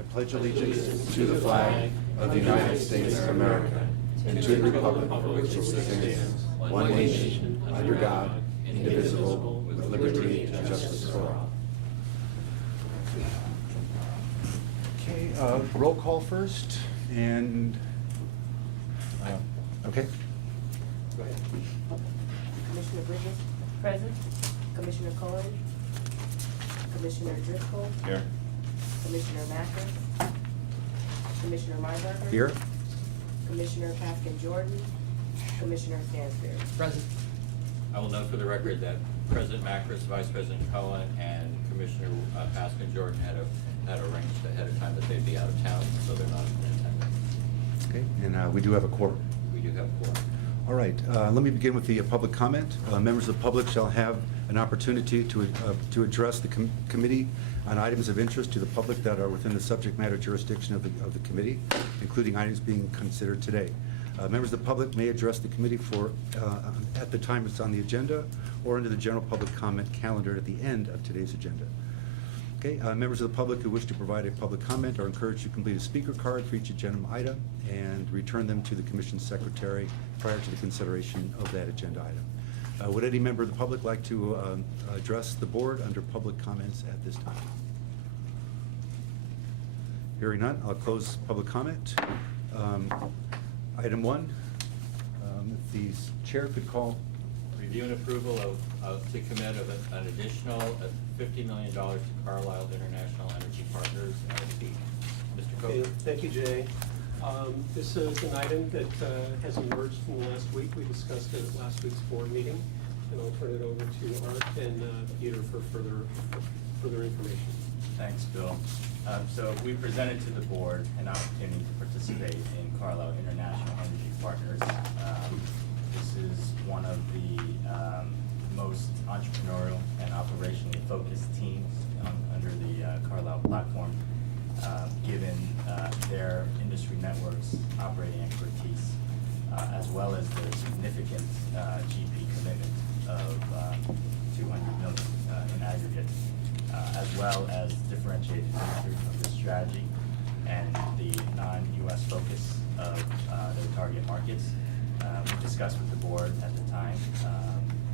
I pledge allegiance to the flag of the United States of America and to the republic for which it stands, one nation, under God, indivisible, with liberty and justice for all. Okay, roll call first, and, okay. Go ahead. Commissioner Bridges? Present. Commissioner Cohen? Commissioner Driscoll? Here. Commissioner Mathis? Commissioner Meiberger? Here. Commissioner Paskin-Jordan? Commissioner Stansberry? Present. I will note for the record that President Macris, Vice President Cohen, and Commissioner Paskin-Jordan had arranged ahead of time that they'd be out of town, so they're not in attendance. Okay, and we do have a quorum. We do have a quorum. All right, let me begin with the public comment. Members of the public shall have an opportunity to address the committee on items of interest to the public that are within the subject matter jurisdiction of the committee, including items being considered today. Members of the public may address the committee at the time it's on the agenda or under the general public comment calendar at the end of today's agenda. Okay, members of the public who wish to provide a public comment are encouraged to complete a speaker card for each agenda item and return them to the commission secretary prior to the consideration of that agenda item. Would any member of the public like to address the board under public comments at this time? Hearing none, I'll close public comment. Item 1, if the chair could call. Review and approval to commit of an additional $50 million to Carlisle International Energy Partners, LLC. Mr. Okay, Coker. thank you, Jay. This is an item that has emerged from last week. We discussed it at last week's board meeting, and I'll turn it over to Art and Peter for further information. Thanks, Bill. So we presented to the board an opportunity to participate in Carlisle International Energy Partners. This is one of the most entrepreneurial and operationally focused teams under the Carlisle platform, given their industry networks, operating expertise, as well as their significant GP commitment of $200 million in aggregate, as well as differentiated nature of the strategy and the non-US focus of their target markets. We discussed with the board at the time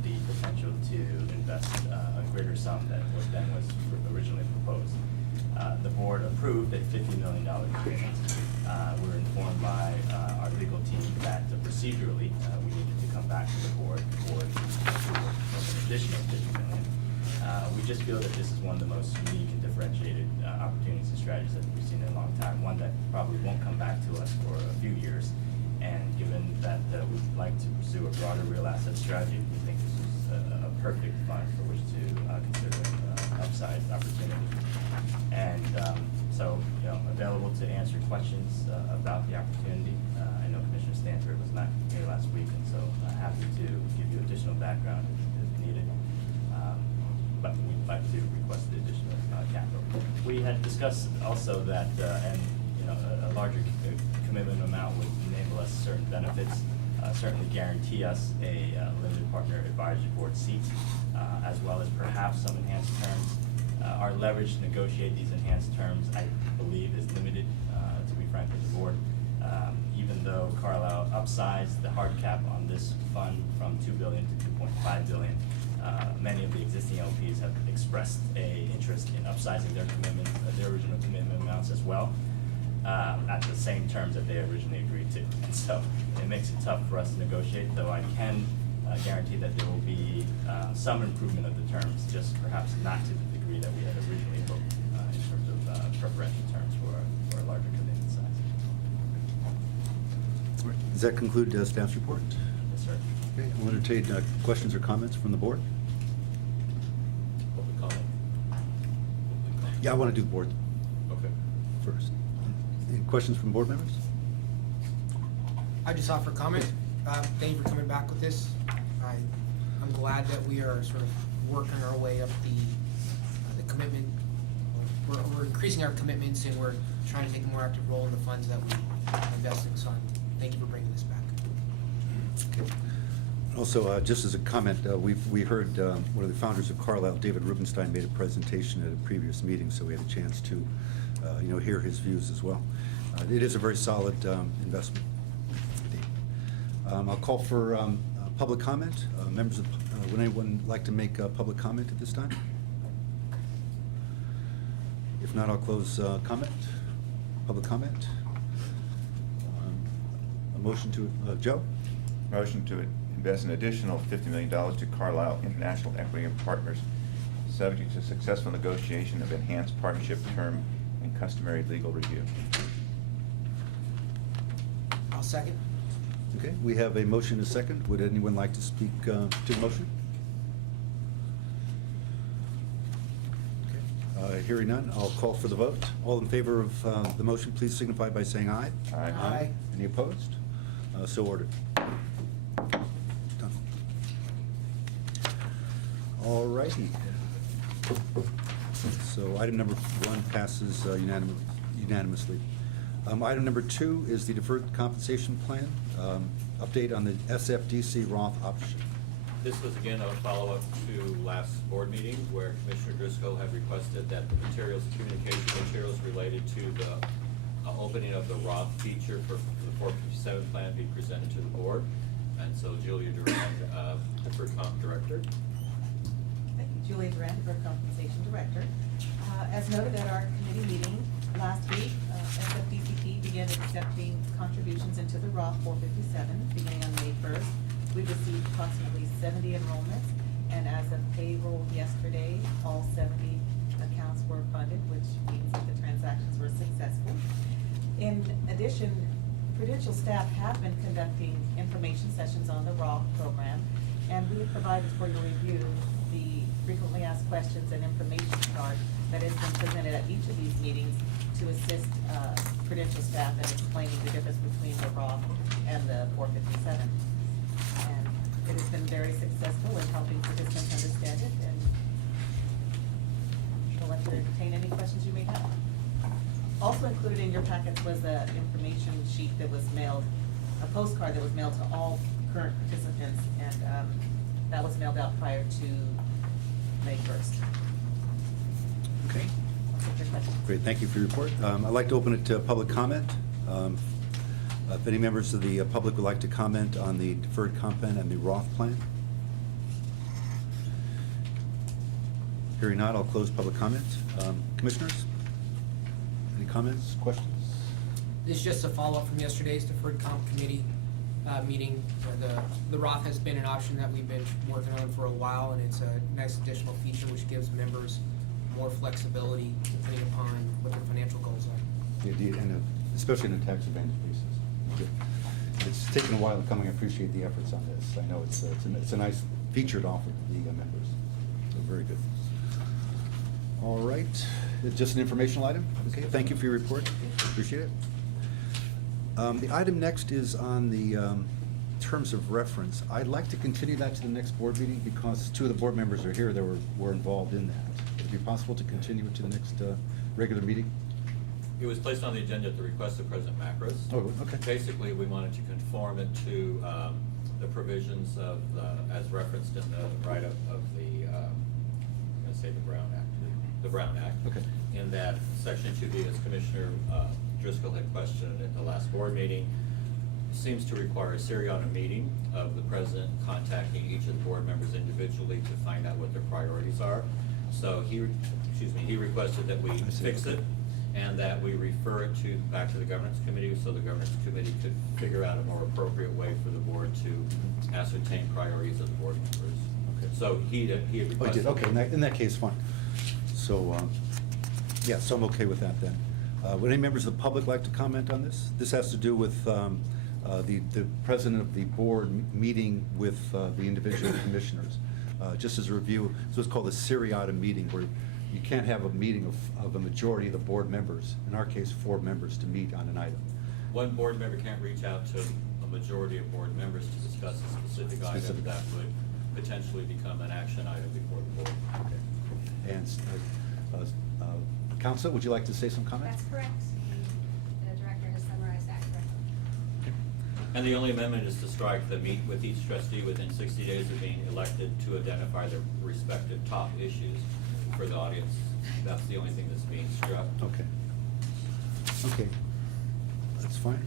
the potential to invest a greater sum than was originally proposed. The board approved a $50 million commitment. We were informed by our legal team that procedurally we needed to come back to the board for approval of an additional $50 million. We just feel that this is one of the most unique and differentiated opportunities and strategies that we've seen in a long time, one that probably won't come back to us for a few years. And given that we'd like to pursue a broader real asset strategy, we think this is a perfect fund for which to consider upside opportunity. And so, available to answer questions about the opportunity. I know Commissioner Stanford was not here last week, and so happy to give you additional background if needed. But we'd like to request the additional capital. We had discussed also that, a larger commitment amount would enable us certain benefits, certainly guarantee us a limited partner advisory board seat, as well as perhaps some enhanced terms. Our leverage to negotiate these enhanced terms, I believe, is limited, to be frank with the board. Even though Carlisle upsized the hard cap on this fund from $2 billion to $2.5 billion, many of the existing LPs have expressed an interest in upsizing their commitment, their original commitment amounts as well, at the same terms that they originally agreed to. And so it makes it tough for us to negotiate, though I can guarantee that there will be some improvement of the terms, just perhaps not to the degree that we had originally hoped in terms of preferential terms for a larger commitment size. All right. Does that conclude staff's report? Yes, sir. Okay, I'll entertain questions or comments from the board. Public comment? Yeah, I want to do the board Okay. first. Any questions from board members? I just offer comment. Thank you for coming back with this. I'm glad that we are sort of working our way up the commitment. We're increasing our commitments, and we're trying to take a more active role in the funds that we invest in. So thank you for bringing this back. Okay. Also, just as a comment, we heard one of the founders of Carlisle, David Rubenstein, made a presentation at a previous meeting, so we had a chance to hear his views as well. It is a very solid investment. I'll call for public comment. Members of, would anyone like to make public comment at this time? If not, I'll close public comment. A motion to, Joe? Motion to invest an additional $50 million to Carlisle International Equity Partners, subject to successful negotiation of enhanced partnership term and customary legal review. I'll second. Okay, we have a motion and a second. Would anyone like to speak to the motion? Okay, hearing none, I'll call for the vote. All in favor of the motion, please signify by saying aye. Aye. Aye. Any opposed? So ordered. Done. All righty. So item number 1 passes unanimously. Item number 2 is the deferred compensation plan. Update on the SFDC Roth option. This was again a follow-up to last board meeting where Commissioner Driscoll had requested that the communication materials related to the opening of the Roth feature for the 457 plan be presented to the board. And so Julia Durand, Deferred Comp Director. Thank you, Julia Durand, for Compensation Director. As noted at our committee meeting last week, SFDCP began accepting contributions into the Roth 457 beginning on May 1st. We received approximately 70 enrollments, and as of payroll yesterday, all 70 accounts were funded, which means that the transactions were successful. In addition, Prudential staff have been conducting information sessions on the Roth program, and we have provided for your review the frequently asked questions and information card that has been presented at each of these meetings to assist Prudential staff in explaining the difference between the Roth and the 457. And it has been very successful in helping participants understand it, and we'll let you entertain any questions you may have. Also included in your packets was an information sheet that was mailed, a postcard that was mailed to all current participants, and that was mailed out prior to May 1st. Okay. I'll take your questions. Great, thank you for your report. I'd like to open it to public comment. If any members of the public would like to comment on the deferred comp plan and the Roth plan. Hearing none, I'll close public comment. Commissioners, any comments, questions? This is just a follow-up from yesterday's Deferred Comp Committee meeting. The Roth has been an option that we've been working on for a while, and it's a nice additional feature which gives members more flexibility depending upon what their financial goals are. Indeed, and especially in a tax advantage basis. It's taken a while coming. I appreciate the efforts on this. I know it's a nice feature to offer the members. So very good. All right, it's just an informational item. Okay, thank you for your report. Appreciate it. The item next is on the terms of reference. I'd like to continue that to the next board meeting because 2 of the board members are here that were involved in that. Would it be possible to continue it to the next regular meeting? It was placed on the agenda at the request of President Macros. Oh, okay. Basically, we wanted to conform it to the provisions of, as referenced in the write-up of the, I'm going to say the Brown Act. The Brown Act. Okay. In that Section 2B, as Commissioner Driscoll had questioned at the last board meeting, seems to require a seriatim meeting of the president contacting each of the board members individually to find out what their priorities are. So he requested that we fix it and that we refer it back to the governance committee so the governance committee could figure out a more appropriate way for the board to ascertain priorities of the board members. Okay. So he had Oh, you requested. did, okay, in that case, fine. So, yeah, so I'm okay with that then. Would any members of the public like to comment on this? This has to do with the president of the board meeting with the individual commissioners. Just as a review, so it's called a seriatim meeting where you can't have a meeting of a majority of the board members, in our case, 4 members, to meet on an item. One board member can't reach out to a majority of board members to discuss a specific item that would potentially become an action item before the board. Okay. And Counsel, would you like to say some comments? That's correct. The director has summarized that correctly. And the only amendment is to strike the meet with each trustee within 60 days of being elected to identify their respective top issues for the audience. That's the only thing that's being struck. Okay. Okay, that's fine.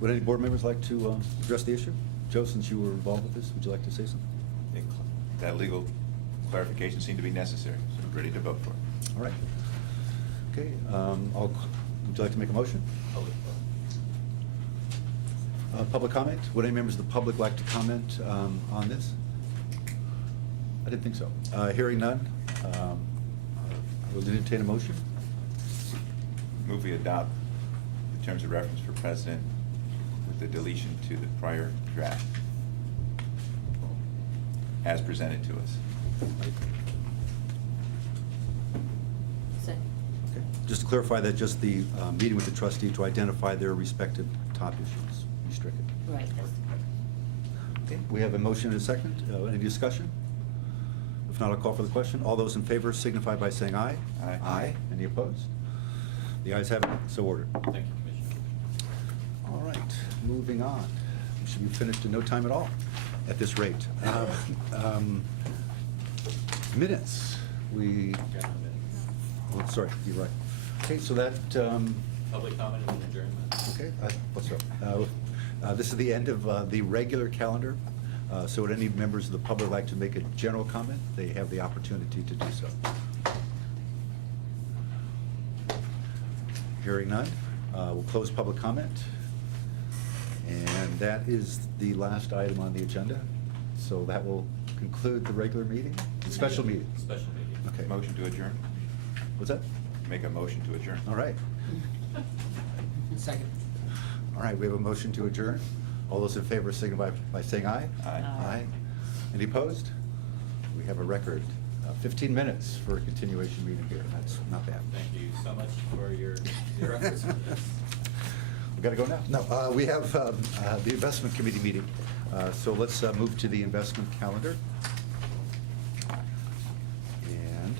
Would any board members like to address the issue? Joe, since you were involved with this, would you like to say something? I think that legal clarification seemed to be necessary, so I'm ready to vote for it. All right. Okay, would you like to make a motion? Public comment? Would any members of the public like to comment on this? I didn't think so. Hearing none, I will entertain a motion. Move we adopt the terms of reference for president with the deletion to the prior draft as presented to us. Second. Okay. Just to clarify that, just the meeting with the trustee to identify their respective top issues, restricted. Right. Okay, we have a motion and a second. Any discussion? If not, I'll call for the question. All those in favor signify by saying aye. Aye. Aye. Any opposed? The ayes have it, so ordered. Thank you, Commissioner. All right, moving on. We should be finished in no time at all at this rate. Minutes, oh, sorry, you're right. Okay, so that, Public comment and adjournment. okay, what's up? This is the end of the regular calendar. So would any members of the public like to make a general comment? They have the opportunity to do so. Hearing none, we'll close public comment. And that is the last item on the agenda. So that will conclude the regular meeting, the special meeting. Special meeting. Okay. Motion to adjourn? What's that? Make a motion to adjourn. All right. Second. All right, we have a motion to adjourn. All those in favor signify by saying aye. Aye. Aye. Any opposed? We have a record, 15 minutes for a continuation meeting here. That's not bad. Thank you so much for your efforts on this. We gotta go now? No, we have the investment committee meeting. So let's move to the investment calendar. And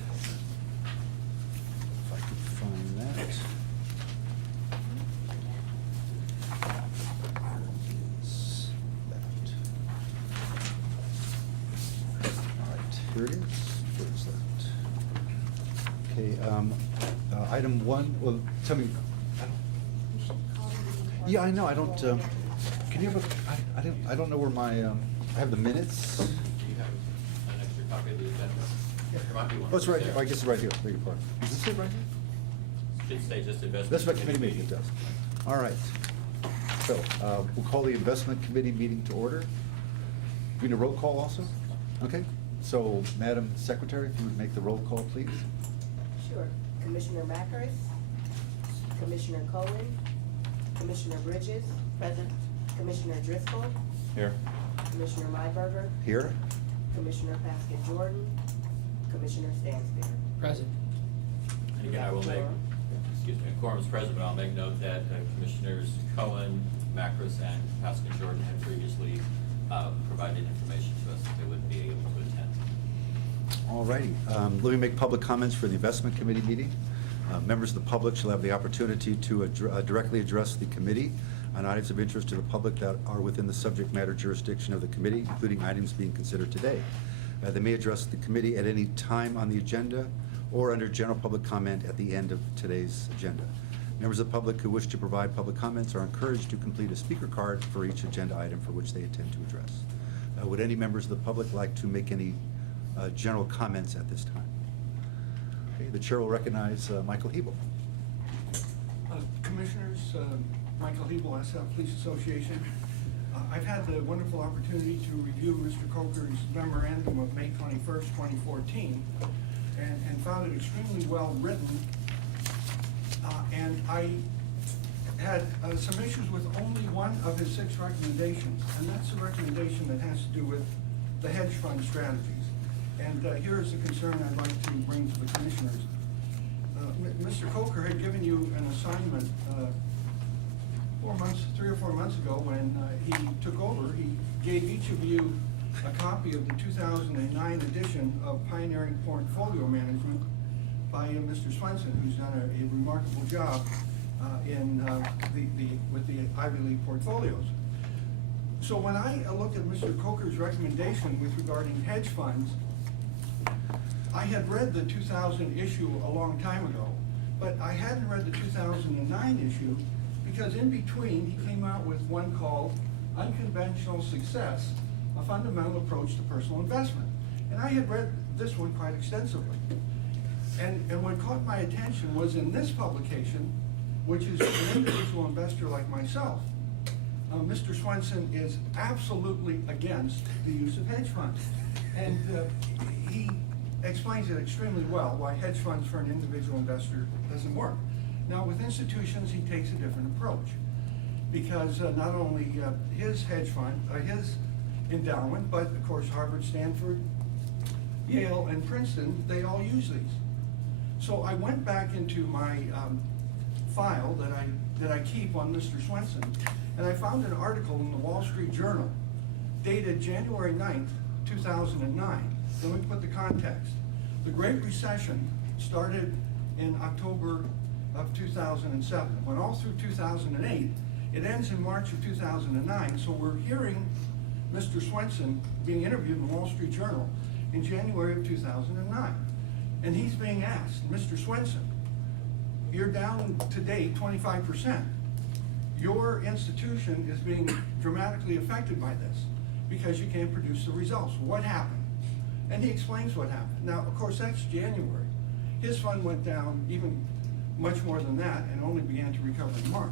if I could find that. Is that. All right, here it is. Where is that? Okay, item one, well, tell me, I don't. Yeah, I know, I don't, can you have a, I don't know where my, I have the minutes. Do you have an extra copy of the agenda? There might be one. Oh, it's right there. here, I guess it's right here, beg your pardon. Does it say right here? Should say just investment. That's what committee meeting it does. All right. So, we'll call the investment committee meeting to order. We need a roll call also? Okay, so Madam Secretary, if you would make the roll call, please. Sure. Commissioner Macris, Commissioner Cohen, Commissioner Bridges. Present. Commissioner Driscoll, Here. Commissioner Myberger, Here? Commissioner Paskin Jordan, Commissioner Stansberry. Present. And again, I will make, excuse me, quorum is present, but I'll make note that Commissioners Cohen, Macris, and Pascal Jordan had previously provided information to us that they would be able to attend. All righty. Let me make public comments for the investment committee meeting. Members of the public shall have the opportunity to directly address the committee on items of interest to the public that are within the subject matter jurisdiction of the committee, including items being considered today. They may address the committee at any time on the agenda or under general public comment at the end of today's agenda. Members of the public who wish to provide public comments are encouraged to complete a speaker card for each agenda item for which they intend to address. Would any members of the public like to make any general comments at this time? Okay, the chair will recognize Michael Hebel. Commissioners, Michael Hebel, SF Police Association. I've had the wonderful opportunity to review Mr. Coker's memorandum of May 21st, 2014, and found it extremely well written. And I had some issues with only one of his 6 recommendations, and that's the recommendation that has to do with the hedge fund strategies. And here is a concern I'd like to bring to the commissioners. Mr. Coker had given you an assignment 3 or 4 months ago when he took over. He gave each of you a copy of the 2009 edition of Pioneering Portfolio Management by Mr. Swenson, who's done a remarkable job with the Ivy League portfolios. So when I looked at Mr. Coker's recommendation with regarding hedge funds, I had read the 2000 issue a long time ago, but I hadn't read the 2009 issue because in between, he came out with one called Unconventional Success, a Fundamental Approach to Personal Investment. And I had read this one quite extensively. And what caught my attention was in this publication, which is an individual investor like myself, Mr. Swenson is absolutely against the use of hedge funds. And he explains it extremely well, why hedge funds for an individual investor doesn't work. Now, with institutions, he takes a different approach. Because not only his hedge fund, his endowment, but of course Harvard, Stanford, Yale, and Princeton, they all use these. So I went back into my file that I keep on Mr. Swenson, and I found an article in the Wall Street Journal dated January 9th, 2009. Let me put the context. The Great Recession started in October of 2007. Went all through 2008. It ends in March of 2009, so we're hearing Mr. Swenson being interviewed in the Wall Street Journal in January of 2009. And he's being asked, Mr. Swenson, you're down to date 25%. Your institution is being dramatically affected by this because you can't produce the results. What happened? And he explains what happened. Now, of course, that's January. His fund went down even much more than that and only began to recover in March.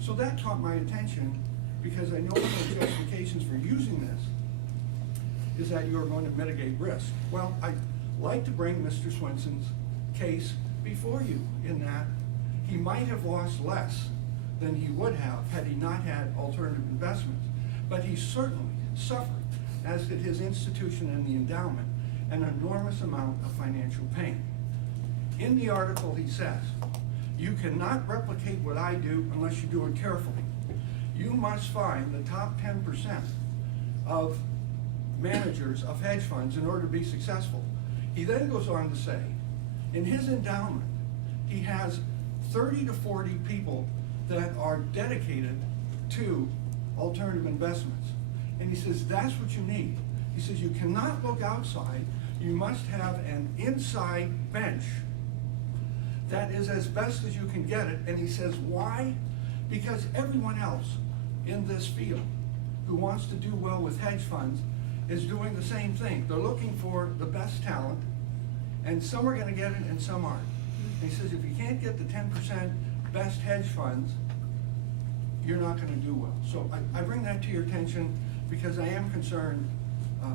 So that caught my attention because I know one of the justifications for using this is that you're going to mitigate risk. Well, I'd like to bring Mr. Swenson's case before you in that he might have lost less than he would have had he not had alternative investments. But he certainly suffered, as did his institution and the endowment, an enormous amount of financial pain. In the article he says, you cannot replicate what I do unless you do it carefully. You must find the top 10% of managers of hedge funds in order to be successful. He then goes on to say, in his endowment, he has 30 to 40 people that are dedicated to alternative investments. And he says, that's what you need. He says, you cannot look outside. You must have an inside bench that is as best as you can get it. And he says, why? Because everyone else in this field who wants to do well with hedge funds is doing the same thing. They're looking for the best talent, and some are going to get it and some aren't. And he says, if you can't get the 10% best hedge funds, you're not going to do well. So I bring that to your attention because I am concerned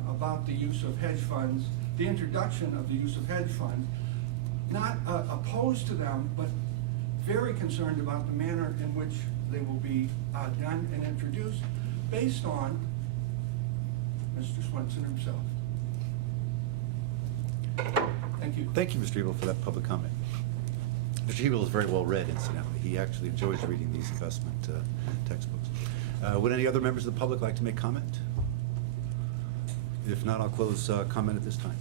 about the use of hedge funds, the introduction of the use of hedge funds, not opposed to them, but very concerned about the manner in which they will be done and introduced based on Mr. Swenson himself. Thank you. Thank you, Mr. Ebel, for that public comment. Mr. Ebel is very well read, incidentally. He actually enjoys reading these investment textbooks. Would any other members of the public like to make comment? If not, I'll close comment at this time.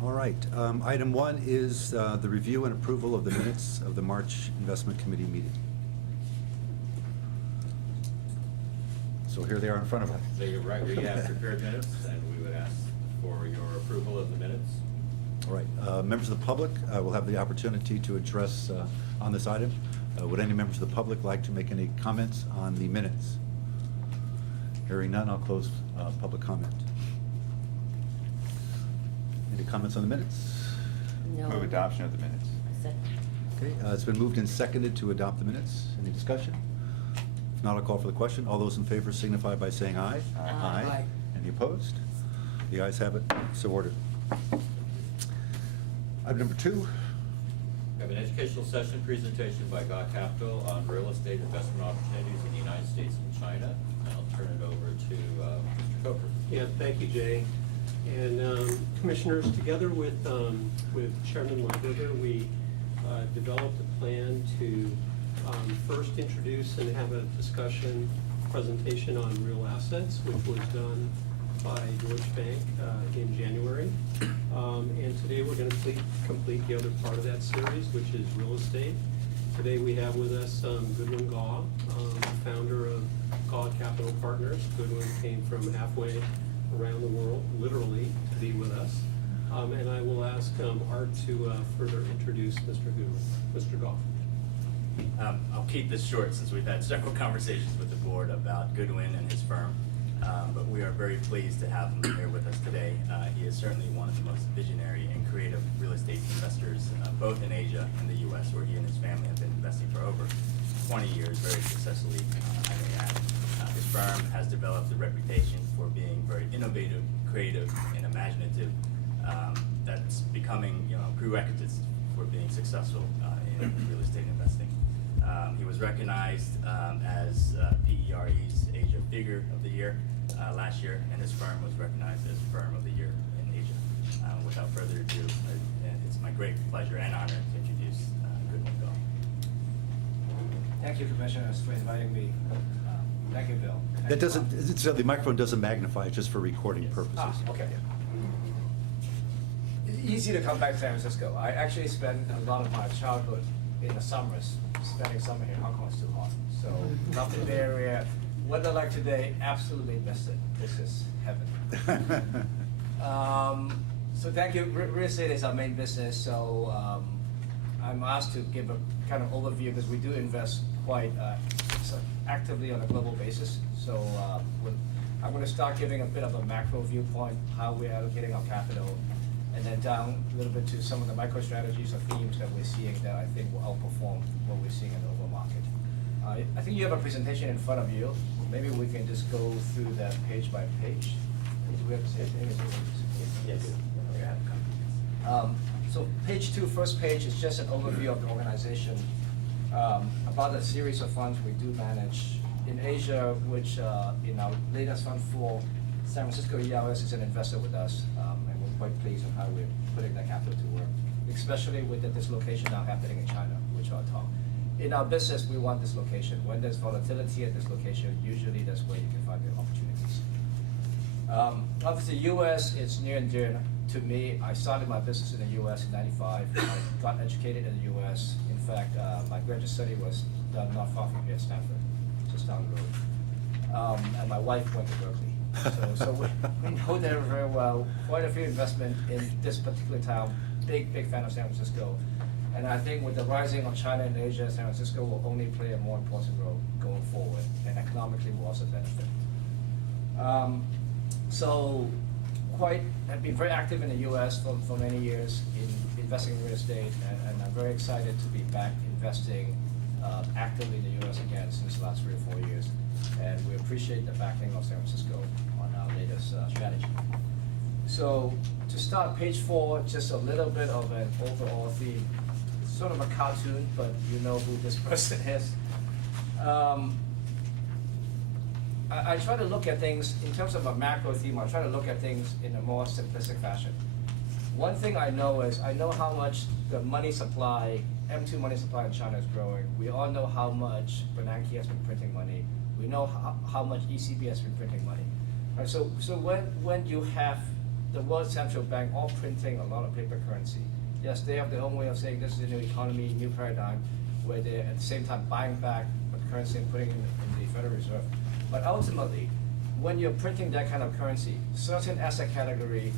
All right. Item 1 is the review and approval of the minutes of the March Investment Committee meeting. So here they are in front of us. So you're right, we have prepared minutes, and we would ask for your approval of the minutes. All right. Members of the public will have the opportunity to address on this item. Would any members of the public like to make any comments on the minutes? Hearing none, I'll close public comment. Any comments on the minutes? No. Move adoption of the minutes. Okay, it's been moved and seconded to adopt the minutes. Any discussion? If not, I'll call for the question. All those in favor signify by saying aye. Aye. Aye. Any opposed? The ayes have it, so ordered. Item number 2. We have an educational session presentation by God Capital on real estate investment opportunities in the United States and China. And I'll turn it over to Mr. Coker. Yeah, thank you, Jay. And Commissioners, together with Chairman Lieberger, we developed a plan to first introduce and have a discussion presentation on real assets, which was done by Deutsche Bank in January. And today we're going to complete the other part of that series, which is real estate. Today we have with us Goodwin Gaw, founder of Gaw Capital Partners. Goodwin came from halfway around the world, literally, to be with us. And I will ask Art to further introduce Mr. Goodwin. Mr. Goff. I'll keep this short since we've had several conversations with the board about Goodwin and his firm. But we are very pleased to have him here with us today. He is certainly one of the most visionary and creative real estate investors, both in Asia and the US, where he and his family have been investing for over 20 years, very successfully, I may add. His firm has developed a reputation for being very innovative, creative, and imaginative. That's becoming, prerequisites for being successful in real estate investing. He was recognized as PERE's Asia Figure of the Year last year, and his firm was recognized as Firm of the Year in Asia. Without further ado, it's my great pleasure and honor to introduce Goodwin Goff. Thank you, Commissioners, for inviting me. Thank you, Bill. That doesn't, so the microphone doesn't magnify, it's just for recording Yes. purposes. Okay. It's easy to come back to San Francisco. I actually spent a lot of my childhood in the summers, spending summer here. Hong Kong is too hot. So, love the Bay Area. Weather like today, absolutely missed it. This is heaven. So thank you. Real estate is our main business, so I'm asked to give a kind of overview because we do invest quite actively on a global basis. So I'm going to start giving a bit of a macro viewpoint, how we're allocating our capital, and then down a little bit to some of the micro strategies or themes that we're seeing that I think will outperform what we're seeing in the overall market. I think you have a presentation in front of you. Maybe we can just go through that page by page. Do we have to say anything? Yes. So page 2, first page is just an overview of the organization, about a series of funds we do manage in Asia, which in our latest fund 4, San Francisco ERS is an investor with us, and we're quite pleased on how we're putting that capital to work, especially with the dislocation now happening in China, which I'll talk. In our business, we want dislocation. When there's volatility and dislocation, usually that's where you can find the opportunities. Obviously, US is near and dear to me. I started my business in the US in '95. I got educated in the US. In fact, my graduate study was done not far from here at Stanford, just down the road. And my wife went to Berkeley. So we know there very well. Quite a few investment in this particular town. Big fan of San Francisco. And I think with the rising of China and Asia, San Francisco will only play a more important role going forward, and economically will also benefit. So I've been very active in the US for many years in investing in real estate, and I'm very excited to be back investing actively in the US again since the last 3 or 4 years. And we appreciate the backing of San Francisco on our latest strategy. So to start, page 4, just a little bit of an overall theme. Sort of a cartoon, but you know who this person is. I try to look at things, in terms of a macro theme, I try to look at things in a more simplistic fashion. One thing I know is, I know how much the money supply, M2 money supply in China is growing. We all know how much Bernanke has been printing money. We know how much ECB has been printing money. Right, so when you have the World Central Bank all printing a lot of paper currency, yes, they have their own way of saying this is a new economy, new paradigm, where they're at the same time buying back currency and putting it in the Federal Reserve. But ultimately, when you're printing that kind of currency, certain asset category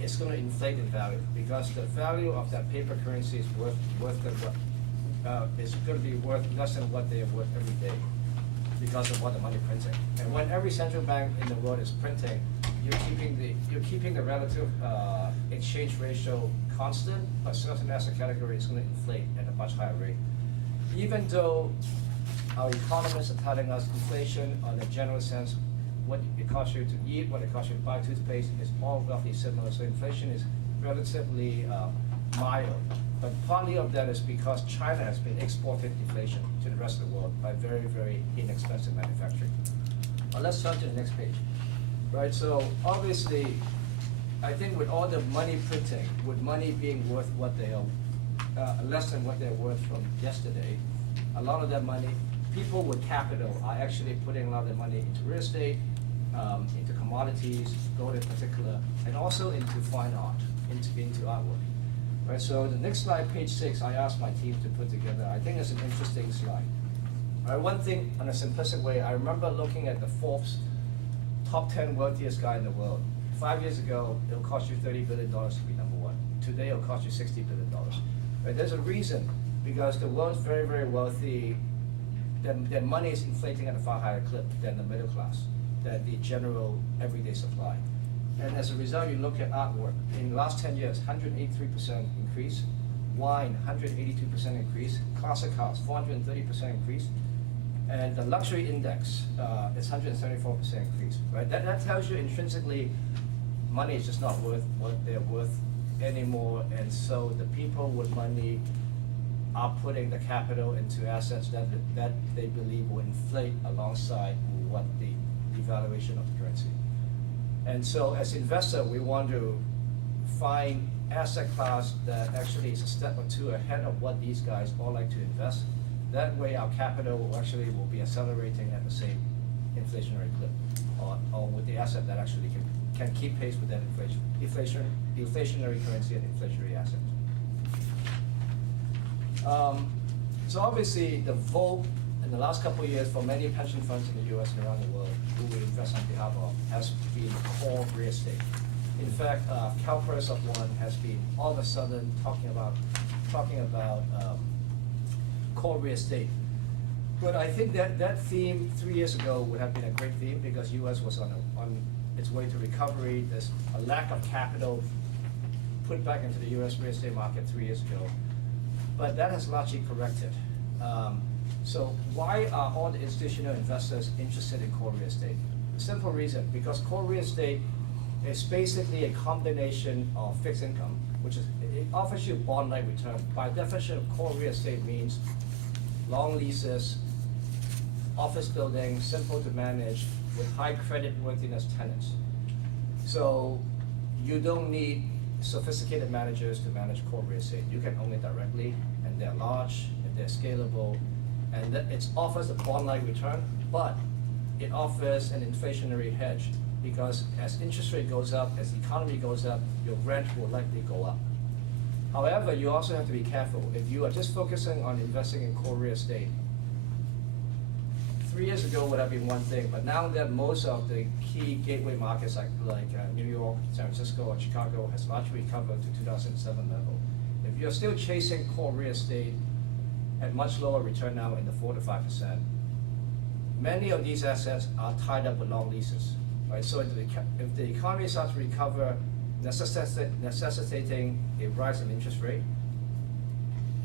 is going to inflate in value because the value of that paper currency is is going to be worth less than what they are worth every day because of what the money printing. And when every central bank in the world is printing, you're keeping the relative exchange ratio constant, but certain asset category is going to inflate at a much higher rate. Even though our economists are telling us inflation, on a general sense, what it costs you to eat, what it costs you to buy toothpaste, is all roughly similar. So inflation is relatively mild. But partly of that is because China has been exporting inflation to the rest of the world by very, very inexpensive manufacturing. Now let's turn to the next page. Right, so obviously, I think with all the money printing, with money being worth what they are, less than what they're worth from yesterday, a lot of that money, people with capital are actually putting a lot of their money into real estate, into commodities, gold in particular, and also into fine art, into artwork. Right, so the next slide, page 6, I asked my team to put together. I think it's an interesting slide. All right, one thing, in a simplistic way, I remember looking at the Forbes top 10 wealthiest guy in the world 5 years ago, it'll cost you $30 billion to be number one. Today, it'll cost you $60 billion. Right? There's a reason, because the world's very, very wealthy. Their money is inflating at a far higher clip than the middle class, than the general everyday supply. And as a result, you look at artwork. In the last 10 years, 183% increase. Wine, 182% increase. Classic cars, 430% increase. And the luxury index is 174% increase. Right? That tells you intrinsically, money is just not worth what they're worth anymore. And so the people with money are putting the capital into assets that they believe will inflate alongside what the devaluation of the currency. And so as investor, we want to find asset class that actually is a step or two ahead of what these guys all like to invest. That way our capital will be accelerating at the same inflationary clip, or with the asset that actually can keep pace with that inflationary currency and inflationary assets. So obviously the vote in the last couple of years for many pension funds in the US and around the world who we invest on behalf of has been core real estate. In fact, CalPERS of one has been all of a sudden talking about core real estate. But I think that theme 3 years ago would have been a great theme because US was on its way to recovery. There's a lack of capital put back into the US real estate market 3 years ago. But that has largely corrected. So why are all the institutional investors interested in core real estate? The simple reason, because core real estate is basically a combination of fixed income, which is, it offers you a bond-like return. By definition, core real estate means long leases, office buildings, simple to manage, with high credit worthiness tenants. So you don't need sophisticated managers to manage core real estate. You can own it directly, and they're large, and they're scalable, and it offers a bond-like return, but it offers an inflationary hedge, because as interest rate goes up, as the economy goes up, your rent will likely go up. However, you also have to be careful. If you are just focusing on investing in core real estate, 3 years ago would have been one thing, but now that most of the key gateway markets like New York, San Francisco, or Chicago has largely recovered to 2007 level, if you're still chasing core real estate at much lower return now in the 4 to 5%, many of these assets are tied up with long leases, right? So if the economy starts to recover, necessitating a rise in interest rate,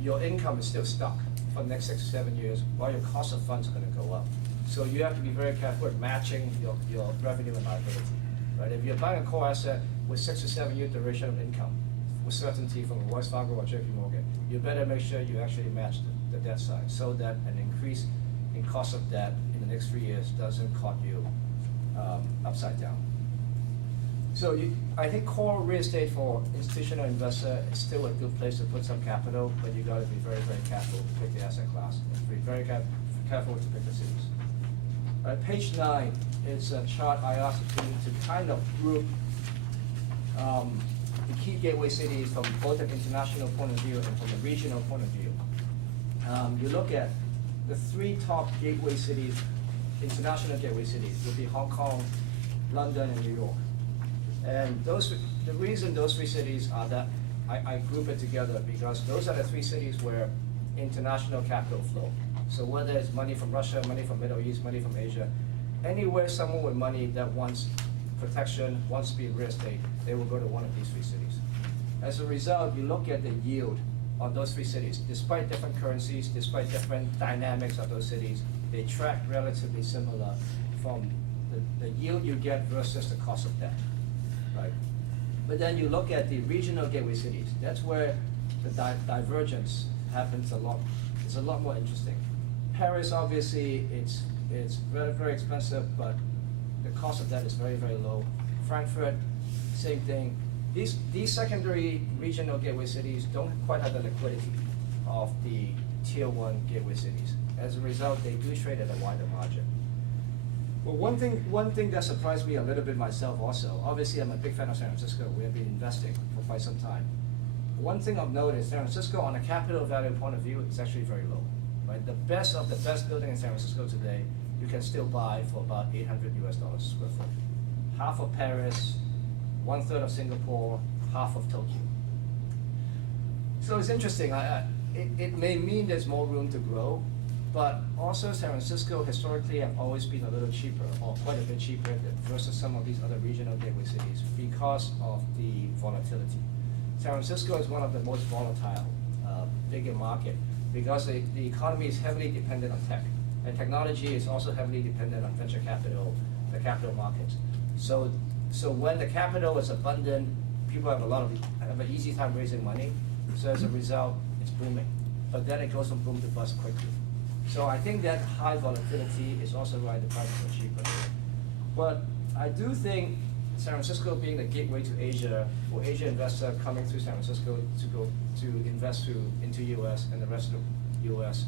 your income is still stuck for the next 6 to 7 years, while your cost of funds are going to go up. So you have to be very careful at matching your revenue and liability, right? If you're buying a core asset with 6 to 7 year duration of income, with certainty from a Wells Fargo or JP Morgan, you better make sure you actually match the debt side, so that an increase in cost of debt in the next 3 years doesn't caught you upside down. So I think core real estate for institutional investor is still a good place to put some capital, but you got to be very, very careful to pick the asset class, and be very careful to pick the cities. Page 9 is a chart I asked the team to kind of group the key gateway cities from both an international point of view and from a regional point of view. You look at the 3 top gateway cities, international gateway cities, would be Hong Kong, London, and New York. And the reason those 3 cities are that I group it together because those are the 3 cities where international capital flow. So whether it's money from Russia, money from Middle East, money from Asia, anywhere someone with money that wants protection, wants to be in real estate, they will go to one of these 3 cities. As a result, you look at the yield on those 3 cities. Despite different currencies, despite different dynamics of those cities, they track relatively similar from the yield you get versus the cost of debt. Right? But then you look at the regional gateway cities. That's where the divergence happens a lot. It's a lot more interesting. Paris, obviously, it's very, very expensive, but the cost of debt is very, very low. Frankfurt, same thing. These secondary regional gateway cities don't quite have the liquidity of the tier 1 gateway cities. As a result, they do trade at a wider margin. Well, one thing that surprised me a little bit myself also, obviously I'm a big fan of San Francisco. We have been investing for quite some time. One thing I've noticed, San Francisco on a capital value point of view is actually very low. Right? The best of the best building in San Francisco today, you can still buy for about $800 US square foot. Half of Paris, 1/3 of Singapore, half of Tokyo. So it's interesting, it may mean there's more room to grow, but also San Francisco historically have always been a little cheaper, or quite a bit cheaper versus some of these other regional gateway cities because of the volatility. San Francisco is one of the most volatile, bigger market because the economy is heavily dependent on tech, and technology is also heavily dependent on venture capital, the capital markets. So when the capital is abundant, people have an easy time raising money. So as a result, it's booming. But then it goes from boom to bust quickly. So I think that high volatility is also why the prices are cheaper. But I do think San Francisco being the gateway to Asia, for Asia investor coming through San Francisco to invest into US and the rest of the US,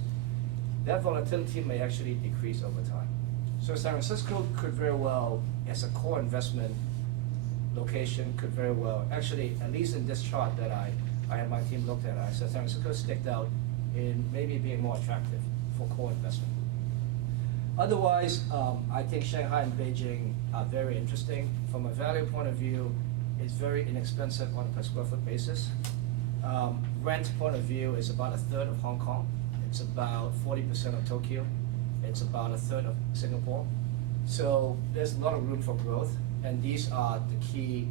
that volatility may actually decrease over time. So San Francisco could very well, as a core investment location, could very well, actually, at least in this chart that I had my team looked at, I said San Francisco sticked out in maybe being more attractive for core investment. Otherwise, I think Shanghai and Beijing are very interesting. From a value point of view, it's very inexpensive on a per square foot basis. Rent point of view is about 1/3 of Hong Kong. It's about 40% of Tokyo. It's about 1/3 of Singapore. So there's a lot of room for growth, and these are the key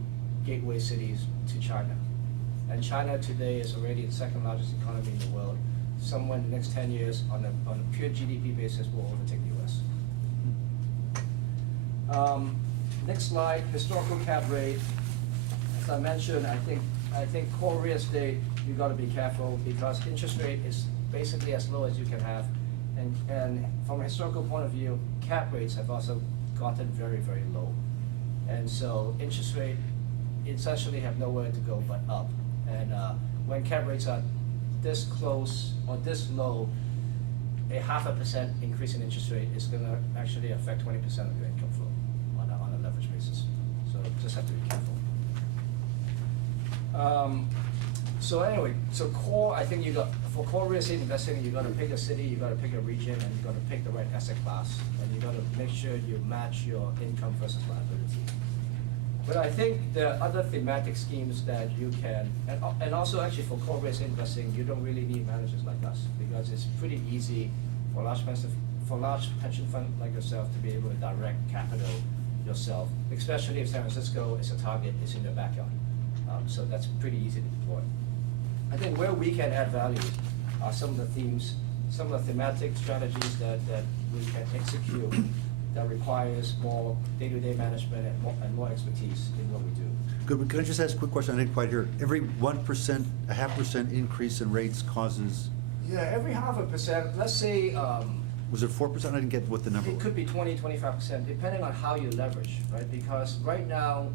gateway cities to China. And China today is already the second largest economy in the world. Somewhere in the next 10 years, on a pure GDP basis, will overtake the US. Next slide, historical cap rate. As I mentioned, I think core real estate, you gotta be careful because interest rate is basically as low as you can have. And from a historical point of view, cap rates have also gotten very, very low. And so interest rate essentially have nowhere to go but up. And when cap rates are this close or this low, a 0.5% increase in interest rate is gonna actually affect 20% of your income flow on a leverage basis. So just have to be careful. So anyway, so core, I think for core real estate investing, you gotta pick a city, you gotta pick a region, and you gotta pick the right asset class, and you gotta make sure you match your income versus liability. But I think there are other thematic schemes that you can, and also actually for core real estate investing, you don't really need managers like us because it's pretty easy for large pension fund like yourself to be able to direct capital yourself, especially if San Francisco is a target, it's in your backyard. So that's pretty easy to deploy. I think where we can add value are some of the themes, some of the thematic strategies that we can execute that requires more day-to-day management and more expertise in what we do. Good, can I just ask a quick question? I didn't quite hear. Every 1%, a 0.5% increase in rates causes, Yeah, every 0.5%, let's say, was it 4%? I didn't get what the number was. it could be 20-25%, depending on how you leverage, right? Because right now,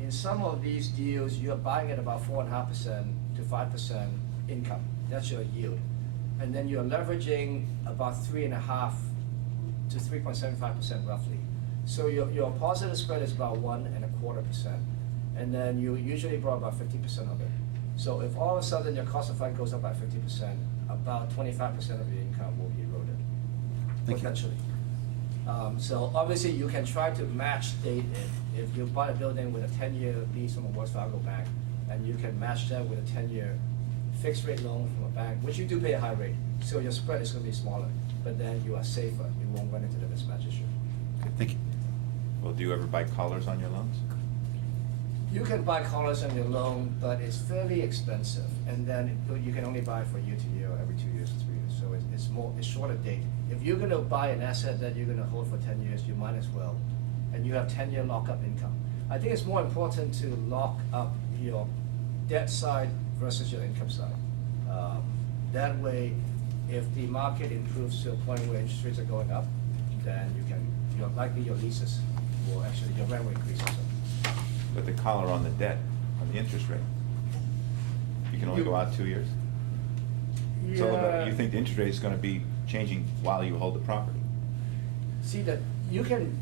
in some of these deals, you're buying at about 4.5% to 5% income. That's your yield. And then you're leveraging about 3.5% to 3.75% roughly. So your positive spread is about 1.25%. And then you usually borrow about 50% of it. So if all of a sudden your cost of fund goes up by 50%, about 25% of your income will be eroded, Thank you. potentially. So obviously you can try to match date it. If you buy a building with a 10-year lease from a Wells Fargo bank, and you can match that with a 10-year fixed rate loan from a bank, which you do pay a high rate, so your spread is gonna be smaller, but then you are safer, you won't run into the mismatch issue. Okay, thank you. Well, do you ever buy collars on your loans? You can buy collars on your loan, but it's fairly expensive, and then you can only buy for year to year, every 2 years or 3 years, so it's shorter date. If you're gonna buy an asset that you're gonna hold for 10 years, you might as well, and you have 10-year lockup income. I think it's more important to lock up your debt side versus your income side. That way, if the market improves to a point where interest rates are going up, then likely your leases will actually, your rent will increase also. But the collar on the debt, on the interest rate, you can only go out 2 years? So you think the interest rate is gonna be changing while you hold the property? See that you can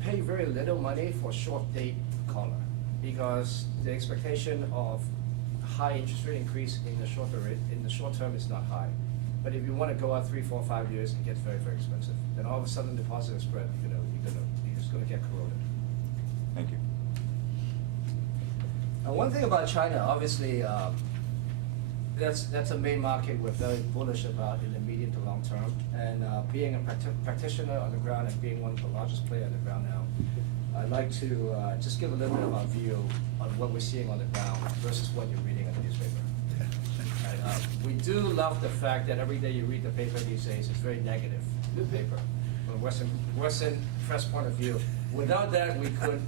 pay very little money for short date collar because the expectation of high interest rate increase in the short term is not high. But if you want to go out 3, 4, 5 years, it gets very, very expensive. Then all of a sudden the positive spread, you're just gonna get corroded. Thank you. But the collar on the debt, on the interest rate, you can only go out 2 years? See that you can pay very little money for short date collar because the expectation of high interest rate increase in the short term is not high. But if you want to go out 3, 4, 5 years, it gets very, very expensive. Then all of a sudden the positive spread, you're just gonna get corroded. Thank you. One thing about China, obviously, that's a main market we're very bullish about in the medium to long term. And being a practitioner on the ground and being one of the largest players on the ground now, I'd like to just give a little bit of our view on what we're seeing on the ground versus what you're reading in the newspaper. We do love the fact that every day you read the paper these days, it's very negative, the paper, from a Western press point of view. Without that,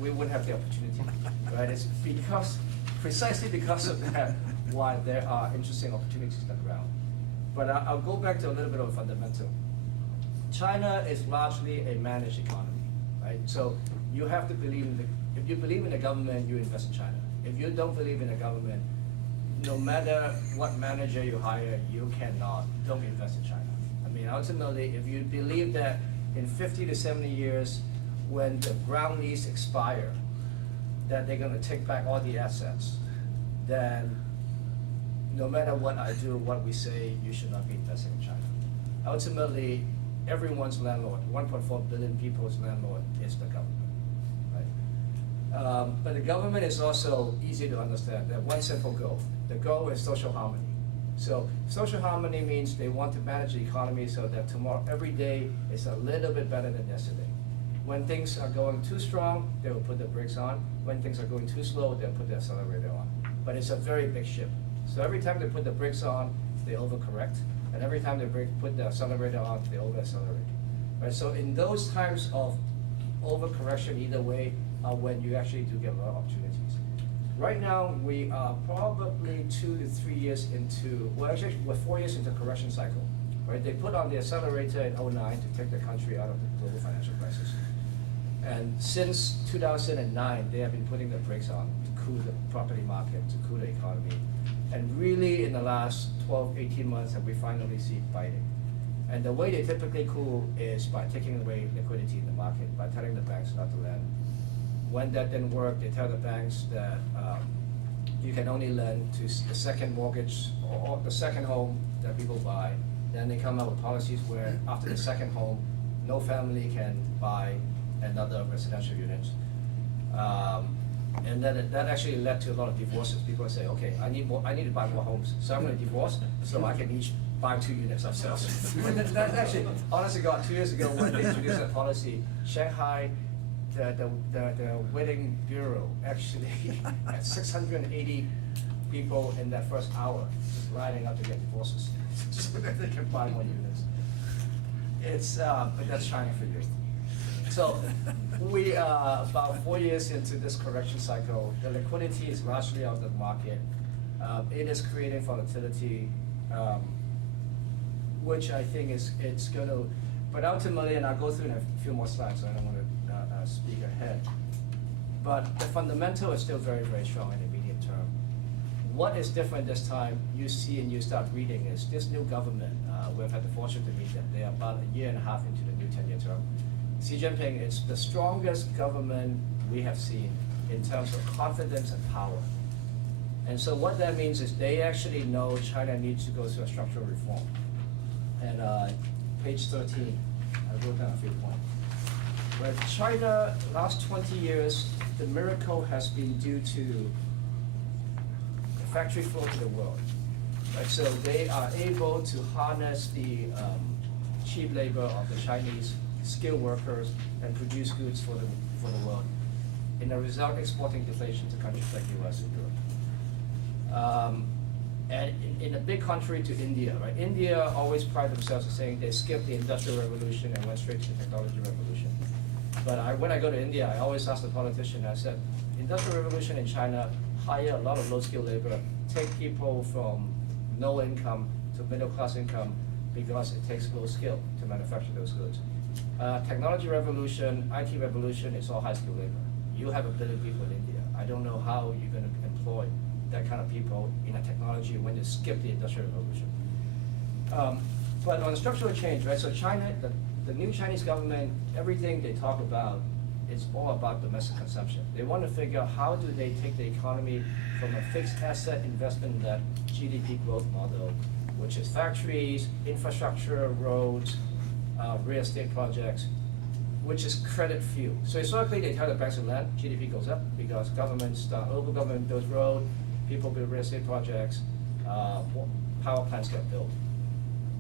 we wouldn't have the opportunity, right? It's precisely because of that, why there are interesting opportunities on the ground. But I'll go back to a little bit of a fundamental. China is largely a managed economy, right? So you have to believe if you believe in the government, you invest in China. If you don't believe in the government, no matter what manager you hire, don't invest in China. I mean, ultimately, if you believe that in 50 to 70 years, when the ground lease expire, that they're gonna take back all the assets, then no matter what I do, what we say, you should not be investing in China. Ultimately, everyone's landlord, 1.4 billion people's landlord is the government. But the government is also easy to understand. They have one simple goal. The goal is social harmony. So social harmony means they want to manage the economy so that tomorrow, every day is a little bit better than yesterday. When things are going too strong, they will put the brakes on. When things are going too slow, they'll put the accelerator on. But it's a very big ship. So every time they put the brakes on, they overcorrect. And every time they put the accelerator on, they over-accelerate. Right? So in those times of overcorrection either way, when you actually do get a lot of opportunities. Right now, we are probably 2 to 3 years into, well actually we're 4 years into correction cycle, right? They put on the accelerator in 2009 to take the country out of the global financial crisis. And since 2009, they have been putting the brakes on to cool the property market, to cool the economy. And really in the last 12, 18 months have we finally seen biting. And the way they typically cool is by taking away liquidity in the market, by telling the banks not to lend. When that didn't work, they tell the banks that you can only lend to the second mortgage or the second home that people buy. Then they come out with policies where after the second home, no family can buy another residential unit. And then that actually led to a lot of divorces. People say, okay, I need to buy more homes, so I'm going to divorce so I can each buy 2 units ourselves. That actually, honestly, God, 2 years ago when they introduced that policy, Shanghai. The wedding bureau actually had 680 people in that first hour just lining up to get divorces so that they can buy more units. It's but that's China for you. So we are about 4 years into this correction cycle. The liquidity is largely out of the market. It is creating volatility, which I think it's going to. But ultimately, and I'll go through in a few more slides, so I don't want to speak ahead. But the fundamental is still very, very strong in the medium term. What is different this time, you see and you start reading, is this new government, we've had the fortune to meet them. They are about 1.5 years into the new 10-year term. Xi Jinping is the strongest government we have seen in terms of confidence and power. And so what that means is they actually know China needs to go through a structural reform. And page 13, I wrote down a few points. Where China, last 20 years, the miracle has been due to the factory flow to the world. Right? So they are able to harness the cheap labor of the Chinese skilled workers and produce goods for the world. In the result, exporting deflation to countries like US and Europe. And in a big country to India, right? India always pride themselves on saying they skipped the Industrial Revolution and went straight to the Technology Revolution. But when I go to India, I always ask the politician, I said, Industrial Revolution in China, hire a lot of low-skilled labor, take people from no income to middle-class income because it takes low skill to manufacture those goods. Technology Revolution, IT Revolution, it's all high-skilled labor. You have 1 billion people in India. I don't know how you're going to employ that kind of people in a technology when you skip the Industrial Revolution. But on structural change, right, so China, the new Chinese government, everything they talk about, it's all about domestic consumption. They want to figure out how do they take the economy from a fixed asset investment-led GDP growth model, which is factories, infrastructure, roads, real estate projects, which is credit fuel. So historically, they tell the banks to lend, GDP goes up because local government builds road, people build real estate projects, power plants get built.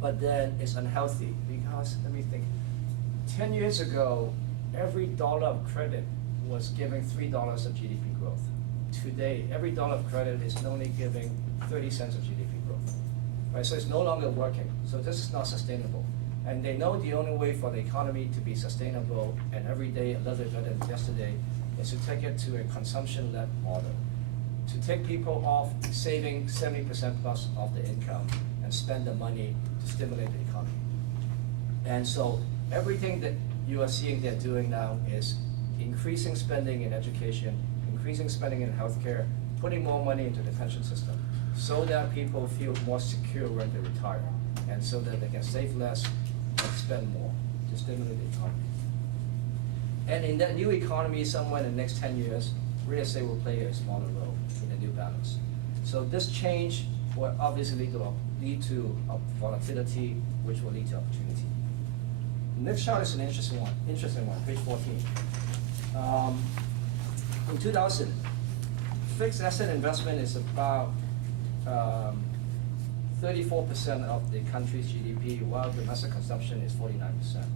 But then it's unhealthy because, let me think, 10 years ago, every dollar of credit was giving $3 of GDP growth. Today, every dollar of credit is only giving 30 cents of GDP growth. Right? So it's no longer working. So this is not sustainable. And they know the only way for the economy to be sustainable and every day a little bit better than yesterday is to take it to a consumption-led model. To take people off saving 70% plus of the income and spend the money to stimulate the economy. And so everything that you are seeing they're doing now is increasing spending in education, increasing spending in healthcare, putting more money into the pension system so that people feel more secure when they retire and so that they can save less and spend more to stimulate the economy. And in that new economy, somewhere in the next 10 years, real estate will play a smaller role in the new balance. So this change will obviously lead to volatility, which will lead to opportunity. The next chart is an interesting one, page 14. In 2000, fixed asset investment is about 34% of the country's GDP, while domestic consumption is 49%.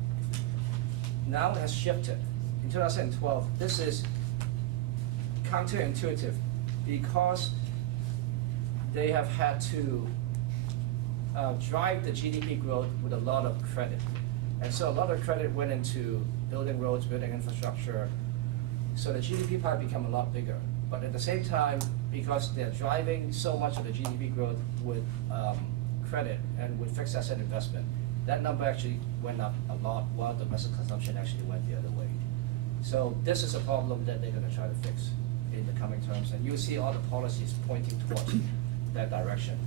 Now it has shifted. In 2012, this is counterintuitive because they have had to drive the GDP growth with a lot of credit. And so a lot of credit went into building roads, building infrastructure, so the GDP pie became a lot bigger. But at the same time, because they're driving so much of the GDP growth with credit and with fixed asset investment, that number actually went up a lot while domestic consumption actually went the other way. So this is a problem that they're gonna try to fix in the coming terms, and you'll see all the policies pointing towards that direction.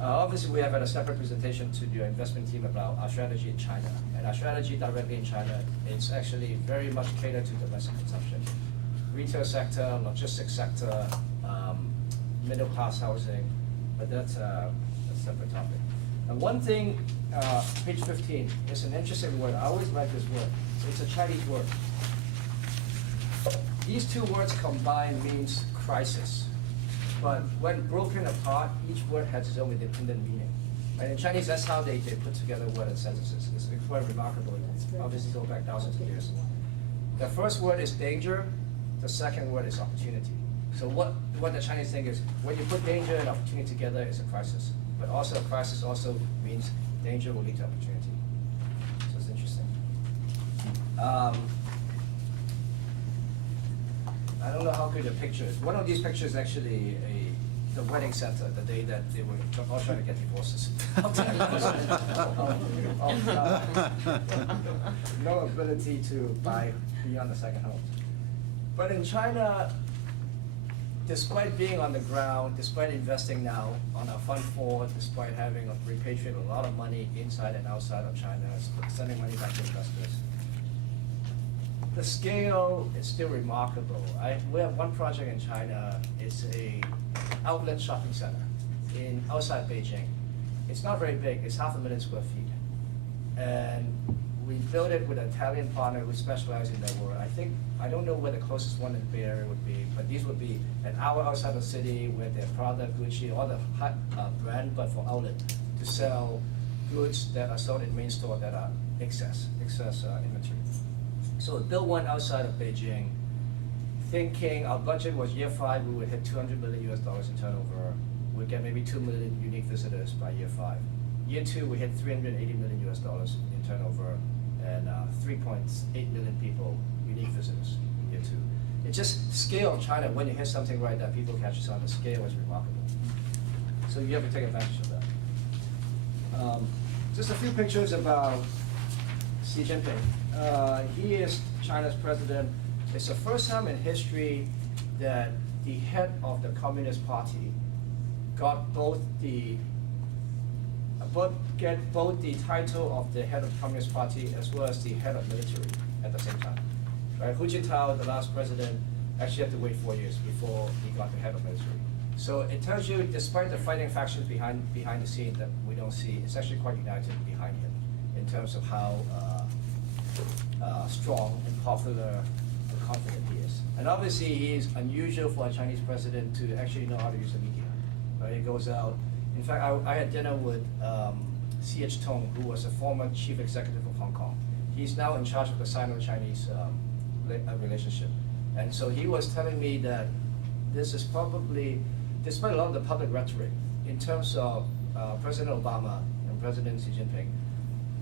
Obviously, we have had a separate presentation to the investment team about our strategy in China. And our strategy directly in China is actually very much catered to domestic consumption. Retail sector, logistics sector, middle class housing, but that's a separate topic. And one thing, page 15, is an interesting word. I always like this word. It's a Chinese word. These two words combined means crisis. But when broken apart, each word has its own independent meaning. And in Chinese, that's how they put together word and sentences. It's quite remarkable. Obviously, go back thousands of years. The first word is danger. The second word is opportunity. So what the Chinese think is, when you put danger and opportunity together, it's a crisis. But also, a crisis also means danger will lead to opportunity. So it's interesting. I don't know how good the picture is. One of these pictures is actually the wedding center, the day that they were all trying to get divorces. No ability to buy beyond the second home. But in China, despite being on the ground, despite investing now on our Fund 4, despite having repatriated a lot of money inside and outside of China, sending money back to investors, the scale is still remarkable. We have one project in China. It's a outlet shopping center outside Beijing. It's not very big. It's 500,000 square feet. And we built it with an Italian partner who specializes in that world. I don't know where the closest one in the Bay Area would be, but these would be an hour outside the city where their Prada, Gucci, all the hot brand, but for outlet, to sell goods that are sold in main store that are excess inventory. So we built one outside of Beijing, thinking our budget was year 5, we would hit $200 million in turnover. We'd get maybe 2 million unique visitors by year 5. Year 2, we hit $380 million in turnover and 3.8 million people, unique visitors in year 2. It's just scale of China, when you hit something right that people catch us on, the scale is remarkable. So you have to take advantage of that. Just a few pictures about Xi Jinping. He is China's president. It's the first time in history that the head of the Communist Party got both the title of the head of the Communist Party as well as the head of military at the same time. Right? Hu Jintao, the last president, actually had to wait 4 years before he got the head of military. So it tells you, despite the fighting factions behind the scene that we don't see, it's actually quite united behind him in terms of how strong and popular and confident he is. And obviously, he is unusual for a Chinese president to actually know how to use the media. Right? He goes out. In fact, I had dinner with C.H. Tung, who was a former chief executive of Hong Kong. He's now in charge of the Sino-Chinese relationship. And so he was telling me that this is probably, despite a lot of the public rhetoric, in terms of President Obama and President Xi Jinping,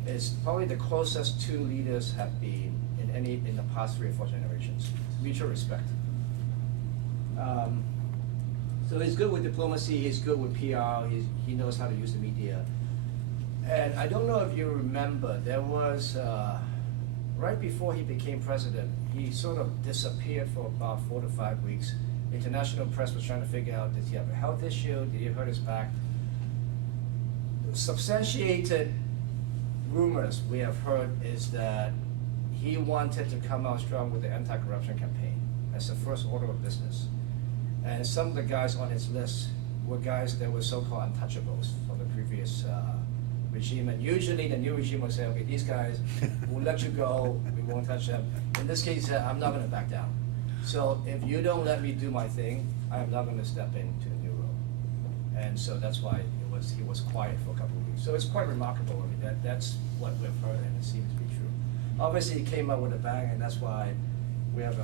is probably the closest two leaders have been in the past 3 or 4 generations. Mutual respect. So he's good with diplomacy, he's good with PR, he knows how to use the media. And I don't know if you remember, there was, right before he became president, he sort of disappeared for about 4 to 5 weeks. International press was trying to figure out, did he have a health issue, did he hurt his back? Substantiated rumors we have heard is that he wanted to come out strong with the anti-corruption campaign as the first order of business. And some of the guys on his list were guys that were so-called untouchables from the previous regime. And usually the new regime will say, okay, these guys, we'll let you go, we won't touch them. In this case, he said, I'm not gonna back down. So if you don't let me do my thing, I am not gonna step into the new role. And so that's why he was quiet for a couple of weeks. So it's quite remarkable. I mean, that's what we've heard, and it seems to be true. Obviously, he came out with a bang, and that's why we have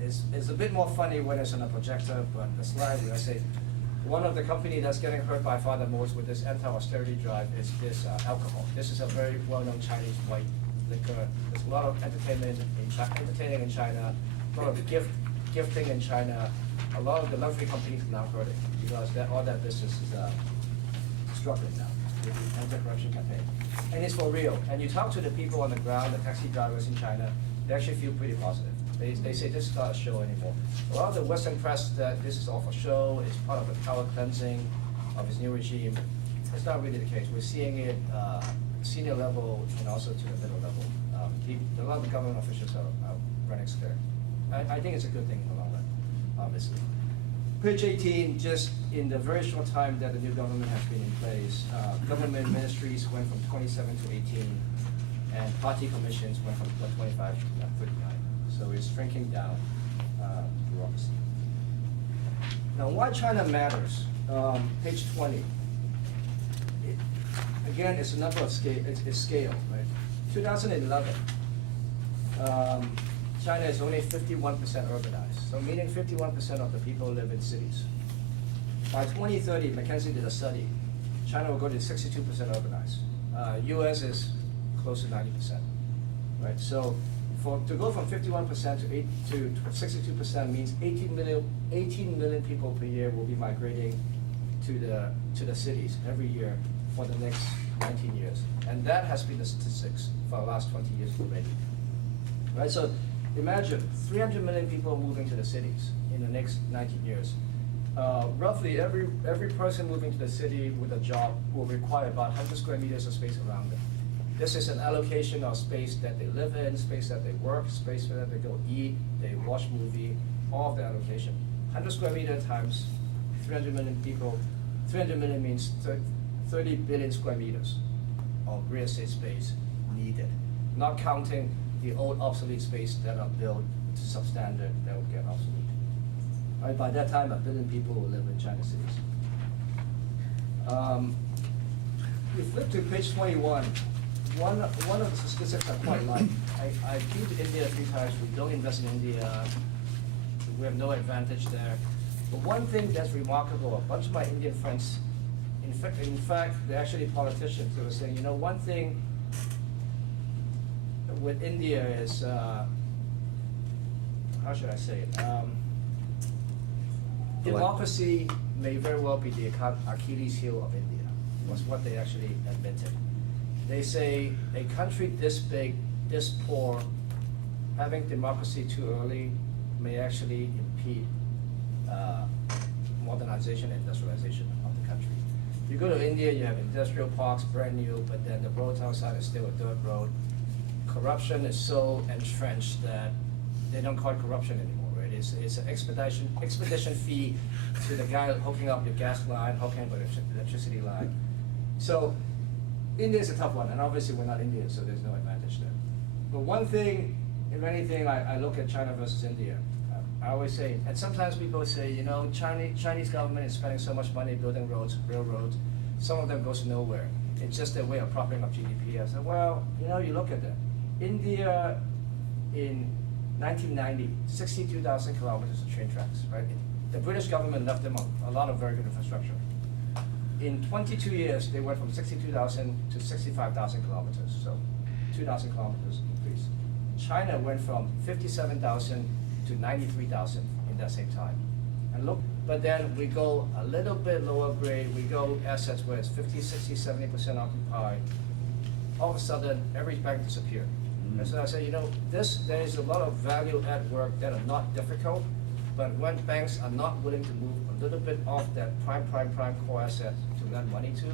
it's a bit more funny when it's on a projector, but the slide, I say, one of the company that's getting hurt by far the most with this anti-austerity drive is this alcohol. This is a very well-known Chinese white liquor. There's a lot of entertaining in China, a lot of gifting in China. A lot of the luxury companies are now hurting because all that business is struggling now with the anti-corruption campaign. And it's for real. And you talk to the people on the ground, the taxi drivers in China, they actually feel pretty positive. They say this is not a show anymore. A lot of the Western press that this is all for show, it's part of the power cleansing of his new regime. It's not really the case. We're seeing it senior level and also to the middle level. A lot of the government officials are running scared. I think it's a good thing in the long run, obviously. Page 18, just in the very short time that the new government has been in place, government ministries went from 27 to 18, and party commissions went from 25 to 39. So it's shrinking down bureaucracy. Now, why China matters? Page 20. Again, it's a number of scale. It's scale, right? 2011. China is only 51% urbanized, so meaning 51% of the people live in cities. By 2030, McKinsey did a study. China will go to 62% urbanized. US is close to 90%, right? So to go from 51% to 62% means 18 million people per year will be migrating to the cities every year for the next 19 years. And that has been the statistics for the last 20 years already, right? So imagine 300 million people moving to the cities in the next 19 years. Roughly every person moving to the city with a job will require about 100 square meters of space around them. This is an allocation of space that they live in, space that they work, space that they go eat, they watch movie, all of the allocation. 100 square meter times 300 million people, 300 million means 30 billion square meters of real estate space needed, not counting the old obsolete space that are built to substandard that will get obsolete. Right, by that time, 1 billion people will live in China cities. We flip to page 21. One of the statistics I quite like. I've been to India 3 times. We don't invest in India. We have no advantage there. But one thing that's remarkable, a bunch of my Indian friends, in fact, they're actually politicians. They were saying, you know, one thing with India is, how should I say it? Democracy may very well be the Achilles heel of India, was what they actually admitted. They say a country this big, this poor, having democracy too early may actually impede modernization and industrialization of the country. You go to India, you have industrial parks, brand new, but then the roads outside is still a dirt road. Corruption is so entrenched that they don't call it corruption anymore, right? It's an expedition fee to the guy hooking up your gas line, hooking up your electricity line. So India is a tough one, and obviously we're not Indian, so there's no advantage there. But one thing, if anything, I look at China versus India. I always say, and sometimes people say, you know, Chinese government is spending so much money building roads, railroads, some of them goes nowhere. It's just their way of propping up GDP. I said, well, you know, you look at that. India in 1990, 62,000 kilometers of train tracks, right? The British government left them a lot of very good infrastructure. In 22 years, they went from 62,000 to 65,000 kilometers, so 2,000 kilometers increase. China went from 57,000 to 93,000 in that same time. And look, but then we go a little bit lower grade, we go assets where it's 50, 60, 70% occupied. All of a sudden, every bank disappeared. And so I say, you know, there is a lot of value add work that are not difficult, but when banks are not willing to move a little bit off that prime core asset to lend money to,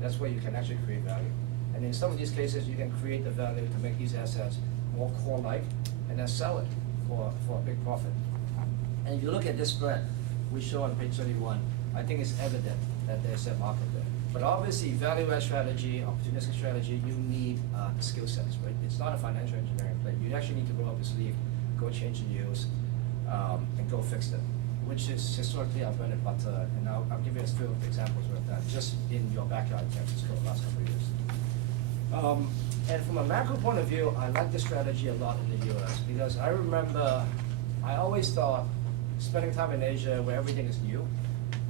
that's where you can actually create value. And in some of these cases, you can create the value to make these assets more core-like and then sell it for a big profit. And if you look at this spread we show on page 31, I think it's evident that there's a market there. But obviously, value-add strategy, opportunistic strategy, you need skill sets, right? It's not a financial engineering play. You actually need to roll up your sleeve, go change the news, and go fix them, which is historically our bread and butter. And I'll give you a few examples of that just in your backyard in San Francisco the last couple of years. And from a macro point of view, I like this strategy a lot in the US because I remember I always thought spending time in Asia where everything is new,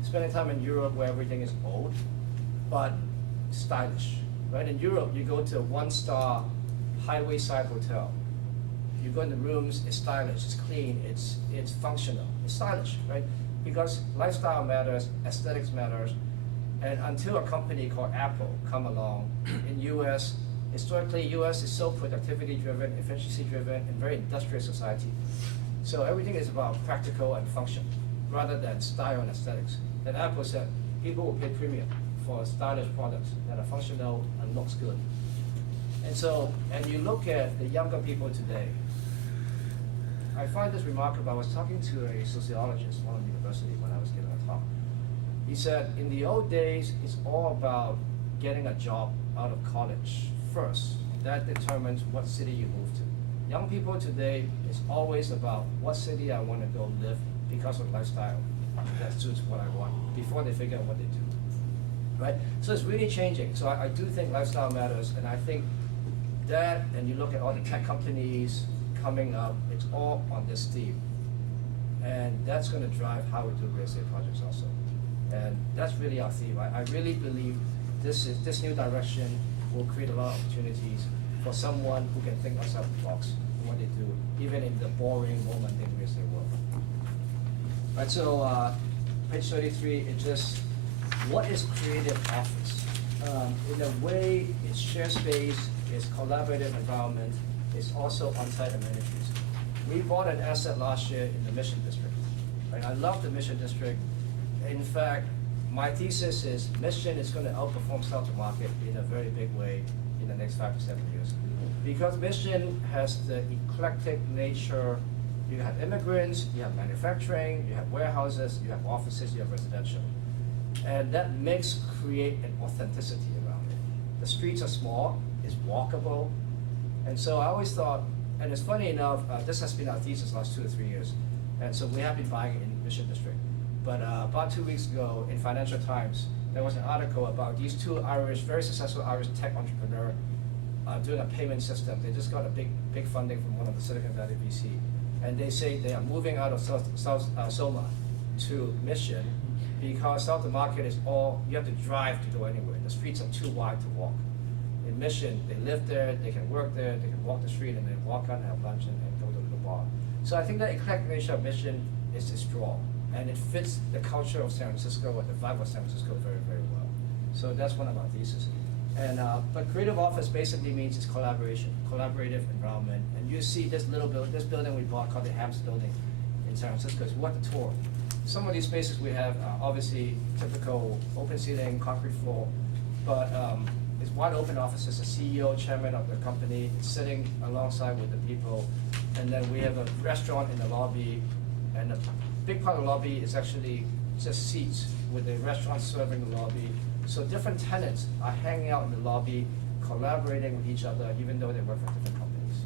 spending time in Europe where everything is old, but stylish, right? In Europe, you go to a one-star highway side hotel. You go in the rooms, it's stylish, it's clean, it's functional, it's stylish, right? Because lifestyle matters, aesthetics matters, and until a company called Apple come along in US, historically US is so productivity driven, efficiency driven, and very industrial society. So everything is about practical and function, rather than style and aesthetics. And Apple said, people will pay premium for stylish products that are functional and looks good. And so, and you look at the younger people today, I find this remarkable. I was talking to a sociologist, one of the university, when I was giving a talk. He said, in the old days, it's all about getting a job out of college first. That determines what city you move to. Young people today, it's always about what city I want to go live because of lifestyle that suits what I want before they figure out what they do. Right? So it's really changing. So I do think lifestyle matters, and I think that, and you look at all the tech companies coming up, it's all on this theme. And that's going to drive how we do real estate projects also. And that's really our theme. I really believe this new direction will create a lot of opportunities for someone who can think outside the box in what they do, even in the boring, more mundane real estate world. Right, so page 33, it just, what is creative office? In a way, it's shared space, it's collaborative environment, it's also on-site amenities. We bought an asset last year in the Mission District. Right? I love the Mission District. In fact, my thesis is Mission is going to outperform South Market in a very big way in the next 5 to 7 years. Because Mission has the eclectic nature. You have immigrants, you have manufacturing, you have warehouses, you have offices, you have residential. And that mix create an authenticity around it. The streets are small, it's walkable. And so I always thought, and it's funny enough, this has been our thesis the last 2 to 3 years. And so we have been buying it in Mission District. But about 2 weeks ago in Financial Times, there was an article about these two Irish, very successful Irish tech entrepreneur doing a payment system. They just got a big funding from one of the Silicon Valley VC. And they say they are moving out of South Soma to Mission because South of Market is all, you have to drive to go anywhere. The streets are too wide to walk. In Mission, they live there, they can work there, they can walk the street and then walk out and have lunch and go to the bar. So I think that eclectic nature of Mission is strong. And it fits the culture of San Francisco and the vibe of San Francisco very, very well. So that's one of our theses. And but creative office basically means it's collaboration, collaborative environment. And you see this building we bought called the Hams Building in San Francisco. It's worth a tour. Some of these spaces we have obviously typical open ceiling, concrete floor, but it's wide open offices. The CEO, chairman of the company, is sitting alongside with the people, and then we have a restaurant in the lobby, and a big part of the lobby is actually just seats with the restaurant serving the lobby. So different tenants are hanging out in the lobby, collaborating with each other, even though they work for different companies.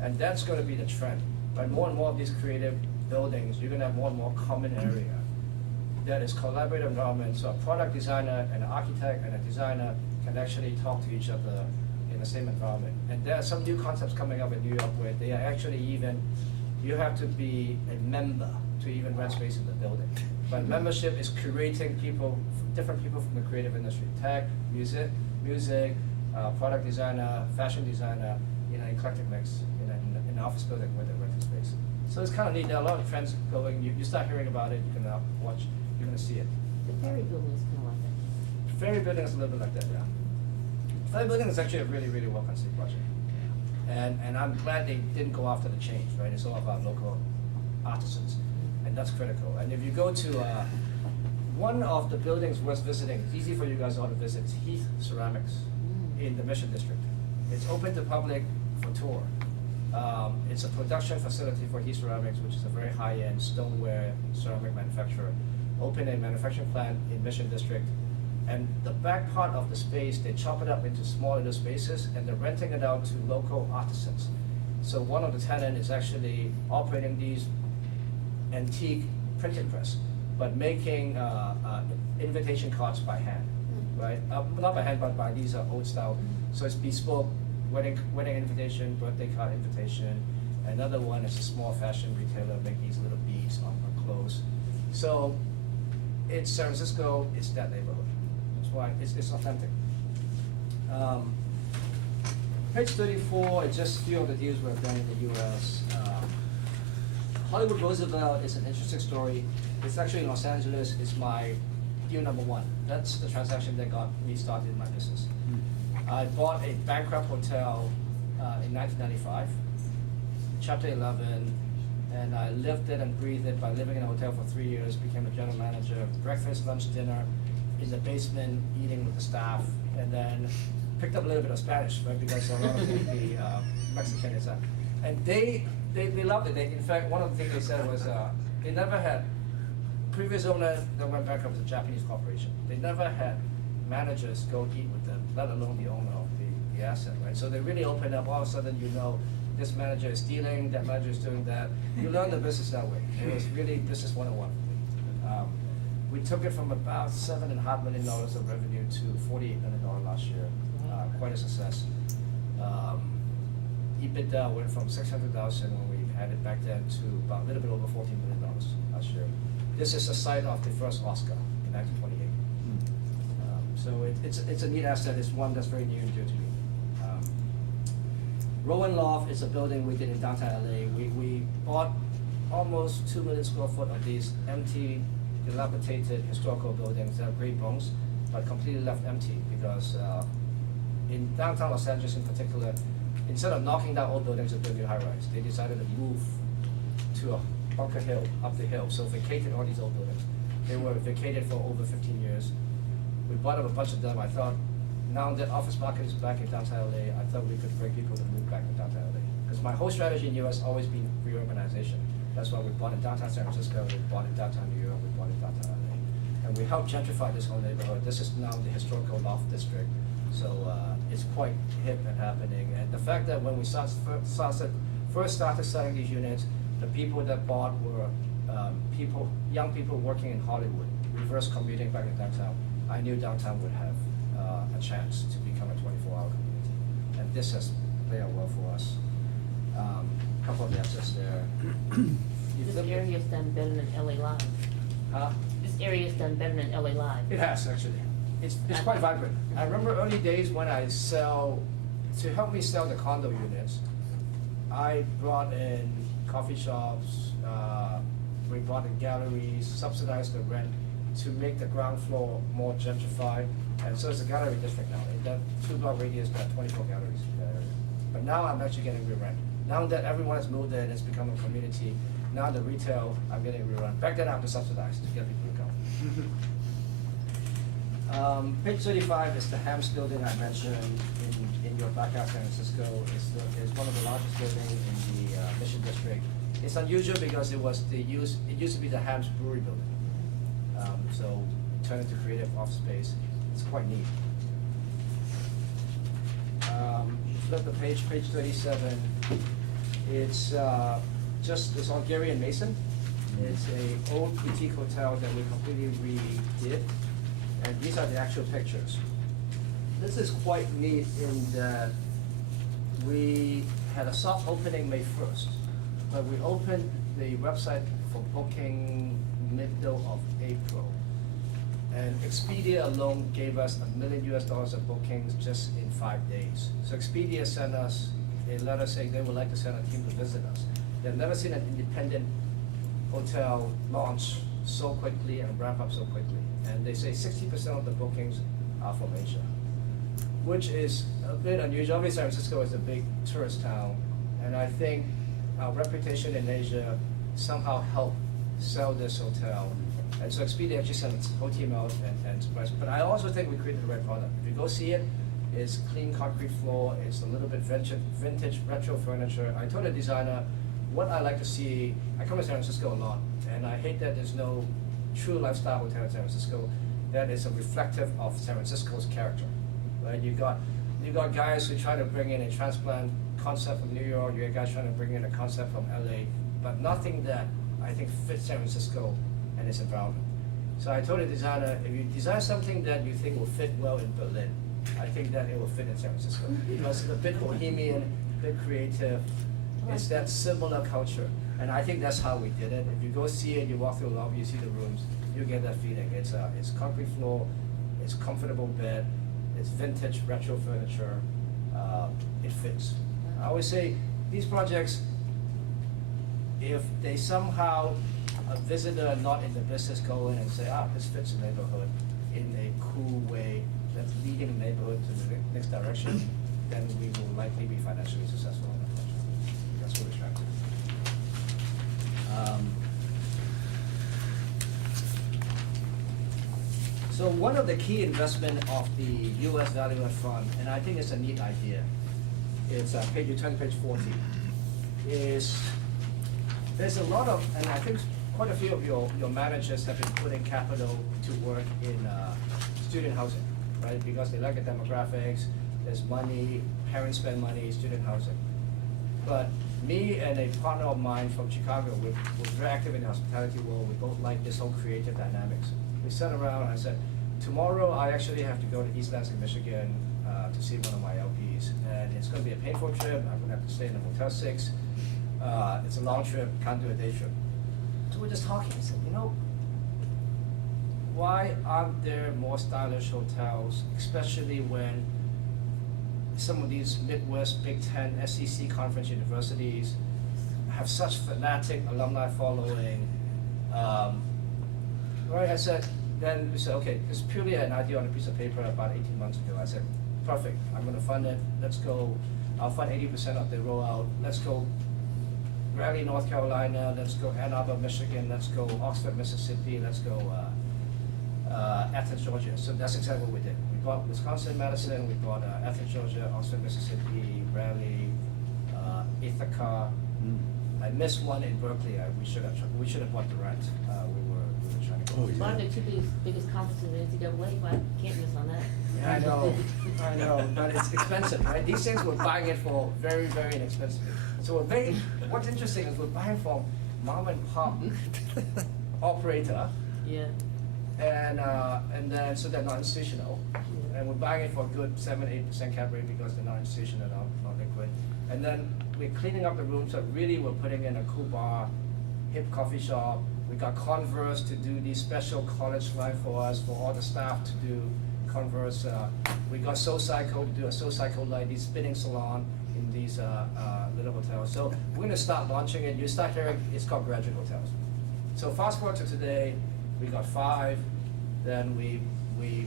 And that's gonna be the trend. By more and more of these creative buildings, you're gonna have more and more common area that is collaborative environment, so a product designer and an architect and a designer can actually talk to each other in the same environment. And there are some new concepts coming up in New York where they are actually even, you have to be a member to even rent space in the building. But membership is curating people, different people from the creative industry, tech, music, product designer, fashion designer, in an eclectic mix in an office building where they're renting space. So it's kind of neat. There are a lot of trends going. You start hearing about it. You can watch. You're going to see it. The Ferry Building is kind of like that. Ferry building is a little bit like that, yeah. Ferry building is actually a really, really well conceived project. And I'm glad they didn't go after the change, right? It's all about local artisans, and that's critical. And if you go to one of the buildings worth visiting, it's easy for you guys all to visit, it's Heath Ceramics in the Mission District. It's open to public for tour. It's a production facility for Heath Ceramics, which is a very high-end stoneware ceramic manufacturer. Open a manufacturing plant in Mission District. And the back part of the space, they chop it up into small little spaces and they're renting it out to local artisans. So one of the tenants is actually operating these antique printing press, but making invitation cards by hand, right? Not by hand, but by these old style. So it's bespoke, wedding invitation, birthday card invitation. Another one is a small fashion retailer, make these little beads on clothes. So it's San Francisco, it's that neighborhood. That's why it's authentic. Page 34 is just a few of the deals we've done in the US. Hollywood Roosevelt is an interesting story. It's actually in Los Angeles. It's my deal number one. That's the transaction that got me started in my business. I bought a bankrupt hotel in 1995, Chapter 11, and I lived it and breathed it by living in a hotel for 3 years, became a general manager, breakfast, lunch, dinner, in the basement, eating with the staff, and then picked up a little bit of Spanish, right, because a lot of the Mexican is that. And they loved it. In fact, one of the things they said was they never had, previous owner that went bankrupt was a Japanese corporation. They never had managers go eat with them, let alone the owner of the asset, right? So they really opened up. All of a sudden, you know, this manager is stealing, that manager is doing that. You learn the business that way. It was really business 101. We took it from about $7.5 million of revenue to $48 million last year. Quite a success. EBITDA went from $600,000 when we had it back then to about a little bit over $14 million last year. This is the site of the first Oscar in 1928. So it's a neat asset. It's one that's very near and dear to me. Rowan Loft is a building we did in downtown LA. We bought almost 2 million square foot of these empty, dilapidated historical buildings that have great bones, but completely left empty because in downtown Los Angeles in particular, instead of knocking down old buildings and building high-rise, they decided to move to a Bunker Hill, up the hill, so vacated all these old buildings. They were vacated for over 15 years. We bought up a bunch of them. I thought, now that office market is back in downtown LA, I thought we could bring people to move back to downtown LA. Because my whole strategy in the US has always been reurbanization. That's why we bought in downtown San Francisco, we bought in downtown New York, we bought in downtown LA. And we helped gentrify this whole neighborhood. This is now the historical loft district. So it's quite hip and happening. And the fact that when we first started selling these units, the people that bought were young people working in Hollywood, reverse commuting back in downtown. I knew downtown would have a chance to become a 24-hour community. And this has played out well for us. A couple of the assets there. This area's done better than LA Live. Huh? This area's done better than LA Live. It has, actually. It's quite vibrant. I remember early days when to help me sell the condo units, I brought in coffee shops, we brought in galleries, subsidized the rent to make the ground floor more gentrified. And so it's a gallery district now. In that 2-block radius, there are 24 galleries in that area. But now I'm actually getting re-rent. Now that everyone has moved in, it's become a community. Now the retail, I'm getting re-rent. Back then I have to subsidize to get people to come. Page 35 is the Hams building I mentioned in your backyard, San Francisco. It's one of the largest buildings in the Mission District. It's unusual because it used to be the Hams Brewery building. So it turned into creative office space. It's quite neat. Flip the page 37. It's it's on Gary and Mason. It's a old boutique hotel that we completely redid, and these are the actual pictures. This is quite neat in that we had a soft opening May 1st, but we opened the website for booking middle of April. And Expedia alone gave us $1 million of bookings just in 5 days. So Expedia sent us a letter saying they would like to send a team to visit us. They've never seen an independent hotel launch so quickly and ramp up so quickly. And they say 60% of the bookings are from Asia, which is a bit unusual. Obviously, San Francisco is a big tourist town, and I think our reputation in Asia somehow helped sell this hotel. And so Expedia actually sent its whole team out and surprised. But I also think we created the right product. If you go see it, it's clean concrete floor, it's a little bit vintage retro furniture. I told the designer, what I like to see, I come to San Francisco a lot, and I hate that there's no true lifestyle hotel in San Francisco that is a reflective of San Francisco's character. Right? You got guys who try to bring in a transplant concept from New York, you got guys trying to bring in a concept from LA, but nothing that I think fits San Francisco and its environment. So I told the designer, if you design something that you think will fit well in Berlin, I think that it will fit in San Francisco. Because it's a bit bohemian, a bit creative, it's that similar culture. And I think that's how we did it. If you go see it, you walk through the lobby, you see the rooms, you get that feeling. It's concrete floor, it's comfortable bed, it's vintage retro furniture, it fits. I always say, these projects, if they somehow, a visitor not in the business go in and say, this fits the neighborhood in a cool way that's leading the neighborhood to the next direction, then we will likely be financially successful in that project. That's what we're trying to do. So one of the key investment of the U.S. Value Add Fund, and I think it's a neat idea, it's page 40, is there's a lot of, and I think quite a few of your managers have been putting capital to work in student housing, right? Because they like the demographics, there's money, parents spend money, student housing. But me and a partner of mine from Chicago, we're very active in the hospitality world, we both like this whole creative dynamics. We sat around and I said, tomorrow I actually have to go to East Lansing, Michigan to see one of my LPs. And it's gonna be a painful trip, I'm gonna have to stay in a Motel 6. It's a long trip, can't do a day trip. So we're just talking, I said, why aren't there more stylish hotels, especially when some of these Midwest, Big Ten, SEC conference universities have such fanatic alumni following. Right, I said, then we said, okay, it's purely an idea on a piece of paper about 18 months ago. I said, perfect, I'm gonna fund it, let's go, I'll fund 80% of the rollout, let's go Raleigh, North Carolina, let's go Ann Arbor, Michigan, let's go Oxford, Mississippi, let's go Athens, Georgia. So that's exactly what we did. We bought Wisconsin, Madison, we bought Athens, Georgia, Oxford, Mississippi, Raleigh, Ithaca. I missed one in Berkeley. We should have bought the rent. We were trying to go. Oh, yeah. One of the two biggest conferences in NCAA, but I can't miss on that. Yeah, I know, but it's expensive, right? These things we're buying it for very, very inexpensively. So what's interesting is we're buying from mom and pop operator, Yeah. and then so they're not institutional, and we're buying it for a good 7-8% cap rate because they're not institutional, not liquid. And then we're cleaning up the room, so really we're putting in a cool bar, hip coffee shop. We got Converse to do these special college line for us, for all the staff to do Converse. We got SoCycle to do a SoCycle line, these spinning salon in these little hotels. So we're gonna start launching it. You start hearing, it's called graduate hotels. So fast forward to today, we got 5, then we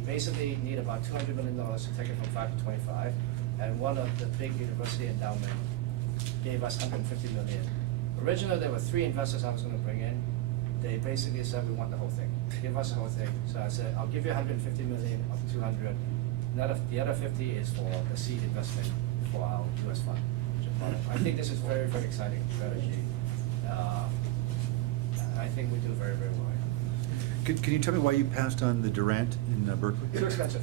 basically need about $200 million to take it from 5 to 25. And one of the big university endowment gave us $150 million. Originally, there were 3 investors I was gonna bring in. They basically said, we want the whole thing. Give us the whole thing. So I said, I'll give you $150 million of 200. The other 50 is for the seed investment for our US fund. I think this is very, very exciting strategy. I think we do very, very well. Can you tell me why you passed on the Durant in Berkeley? Too expensive.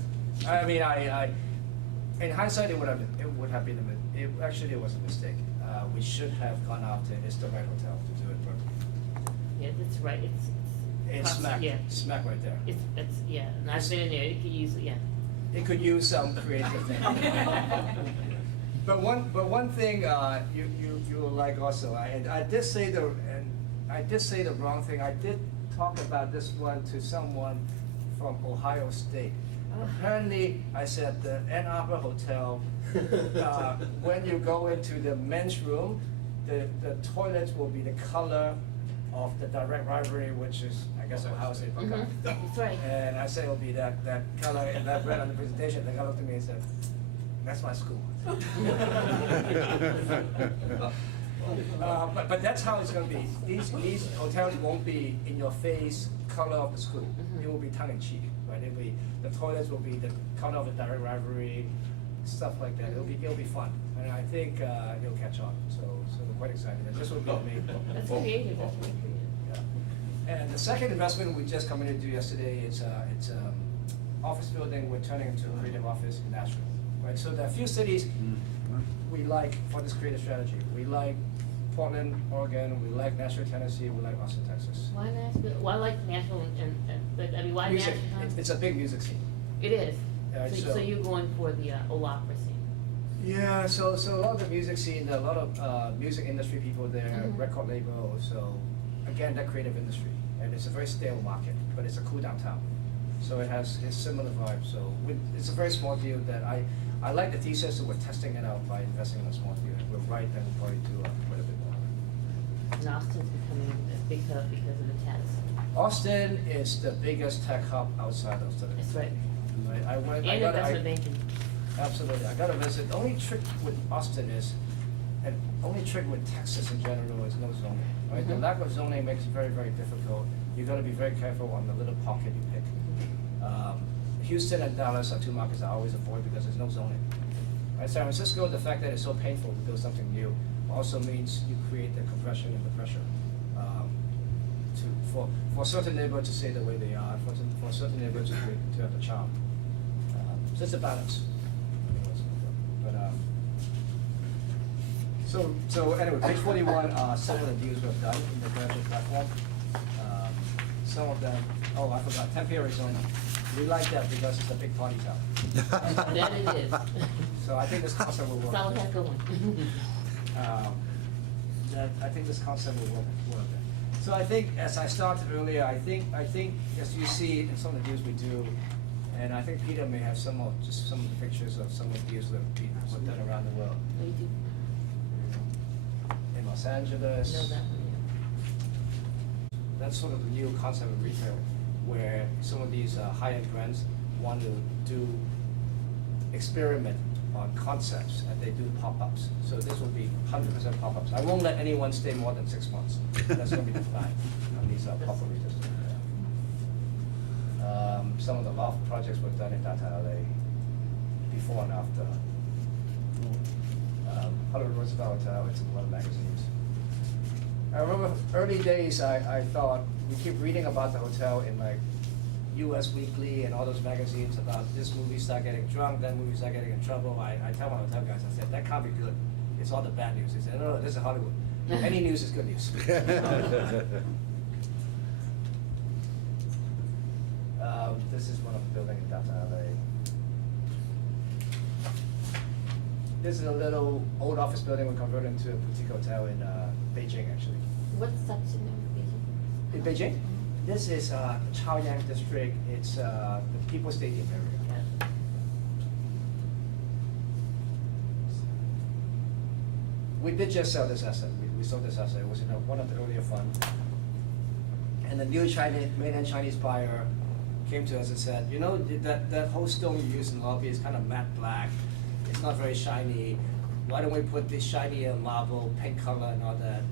I mean, In hindsight, it would have been it was a mistake. We should have gone after it's the right hotel to do it, but Yeah, that's right, it's smack, yeah. smack right there. It's, yeah, and I've been in there, it could use, yeah. It could use some creative thing. But one thing you will like also, I did say the wrong thing. I did talk about this one to someone from Ohio State. Apparently, I said the Ann Arbor Hotel, when you go into the men's room, the toilets will be the color of the direct rivalry, which is, I guess, Ohio State. Mhm, that's right. And I say it'll be that color, and that read on the presentation. The guy looked at me and said, "That's my school." But that's how it's going to be. These hotels won't be in your face color of the school. Mhm. It will be tongue in cheek, right? It'll be, the toilets will be the color of the direct rivalry, stuff like that. It'll be fun, and I think it'll catch on. So we're quite excited. And this will be the main. That's creative, that's really creative. Yeah. And the second investment we just committed to yesterday, it's office building we're turning into a creative office in Nashville, right? So there are a few cities we like for this creative strategy. We like Portland, Oregon, we like Nashville, Tennessee, we like Austin, Texas. Why Nashville, why like Nashville but, I mean, why Music, Nashville? it's a big music scene. It is, Yeah, so so- you're going for the, old opera scene. Yeah, so a lot of the music scene, a lot of music industry people there, Mhm. record label, so again, that creative industry. And it's a very stale market, but it's a cool downtown. So it has a similar vibe, so it's a very small deal that I like the thesis, so we're testing it out by investing in a small deal. If we're right, then we'll probably do quite a bit more. And Austin's becoming a big hub because of the tech. Austin is the biggest tech hub outside of Silicon That's right. Valley. I went, And investment banking. Absolutely, I got to visit. The only trick with Austin is, and only trick with Texas in general is no zoning, right? The Mhm. lack of zoning makes it very, very difficult. You got to be very careful on the little pocket you pick. Houston and Dallas are two markets I always avoid because there's no zoning. Right, San Francisco, the fact that it's so painful to build something new also means you create the compression and the pressure for certain neighborhoods to stay the way they are, for certain neighborhoods to have the charm. So it's a balance. But so anyway, page 41 are some of the deals we've done in the graduate platform. Some of them, oh, I forgot, Tempe, Arizona. We like that because it's a big party town. That it is. So I think this concept will work. Solid has going. I think this concept will work. So I think, as I started earlier, I think as you see in some of the deals we do, and I think Peter may have some of the pictures of some of the deals that we've done around the world. We do In Los Angeles. know that one, That's sort of the new concept of retail, where some of these high-end brands want to do experiment on concepts, and they do pop-ups. So this will be 100% pop-ups. I won't let anyone stay more than 6 months. That's going to be the plan on these pop-up retail stores. Some of the loft projects we've done in downtown LA, before and after. Hollywood Roosevelt Hotel, it's in one of the magazines. I remember early days, I thought, we keep reading about the hotel in like US Weekly and all those magazines about this movie star getting drunk, that movie star getting in trouble. I tell my hotel guys, I said, that can't be good. It's all the bad news. They said, no, this is Hollywood. Any news is good news. This is one of the buildings in downtown LA. This is a little old office building we converted into a boutique hotel in Beijing, actually. What's subsidy number, In Beijing? This is Chaoyang district. It's the People's Stadium area. Yeah. We did just sell this asset. We sold this asset. It was in one of the earlier funds. And the new mainland Chinese buyer came to us and said, you know, that whole stone you use in the lobby is kind of matte black. It's not very shiny. Why don't we put this shiny marble, pink color and all that?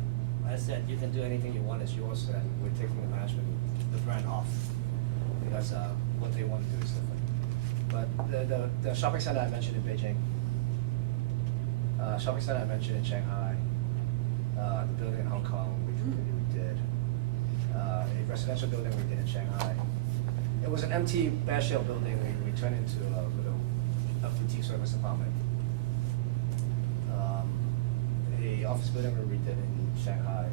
I said, you can do anything you want, it's yours, and we're taking the management, the brand off. Because what they want to do is different. But the shopping center I mentioned in Beijing, shopping center I mentioned in Shanghai, the building in Hong Kong we did, a residential building we did in Shanghai. It was an empty bare shell building we turned into a boutique service apartment. A office building we redid in Shanghai.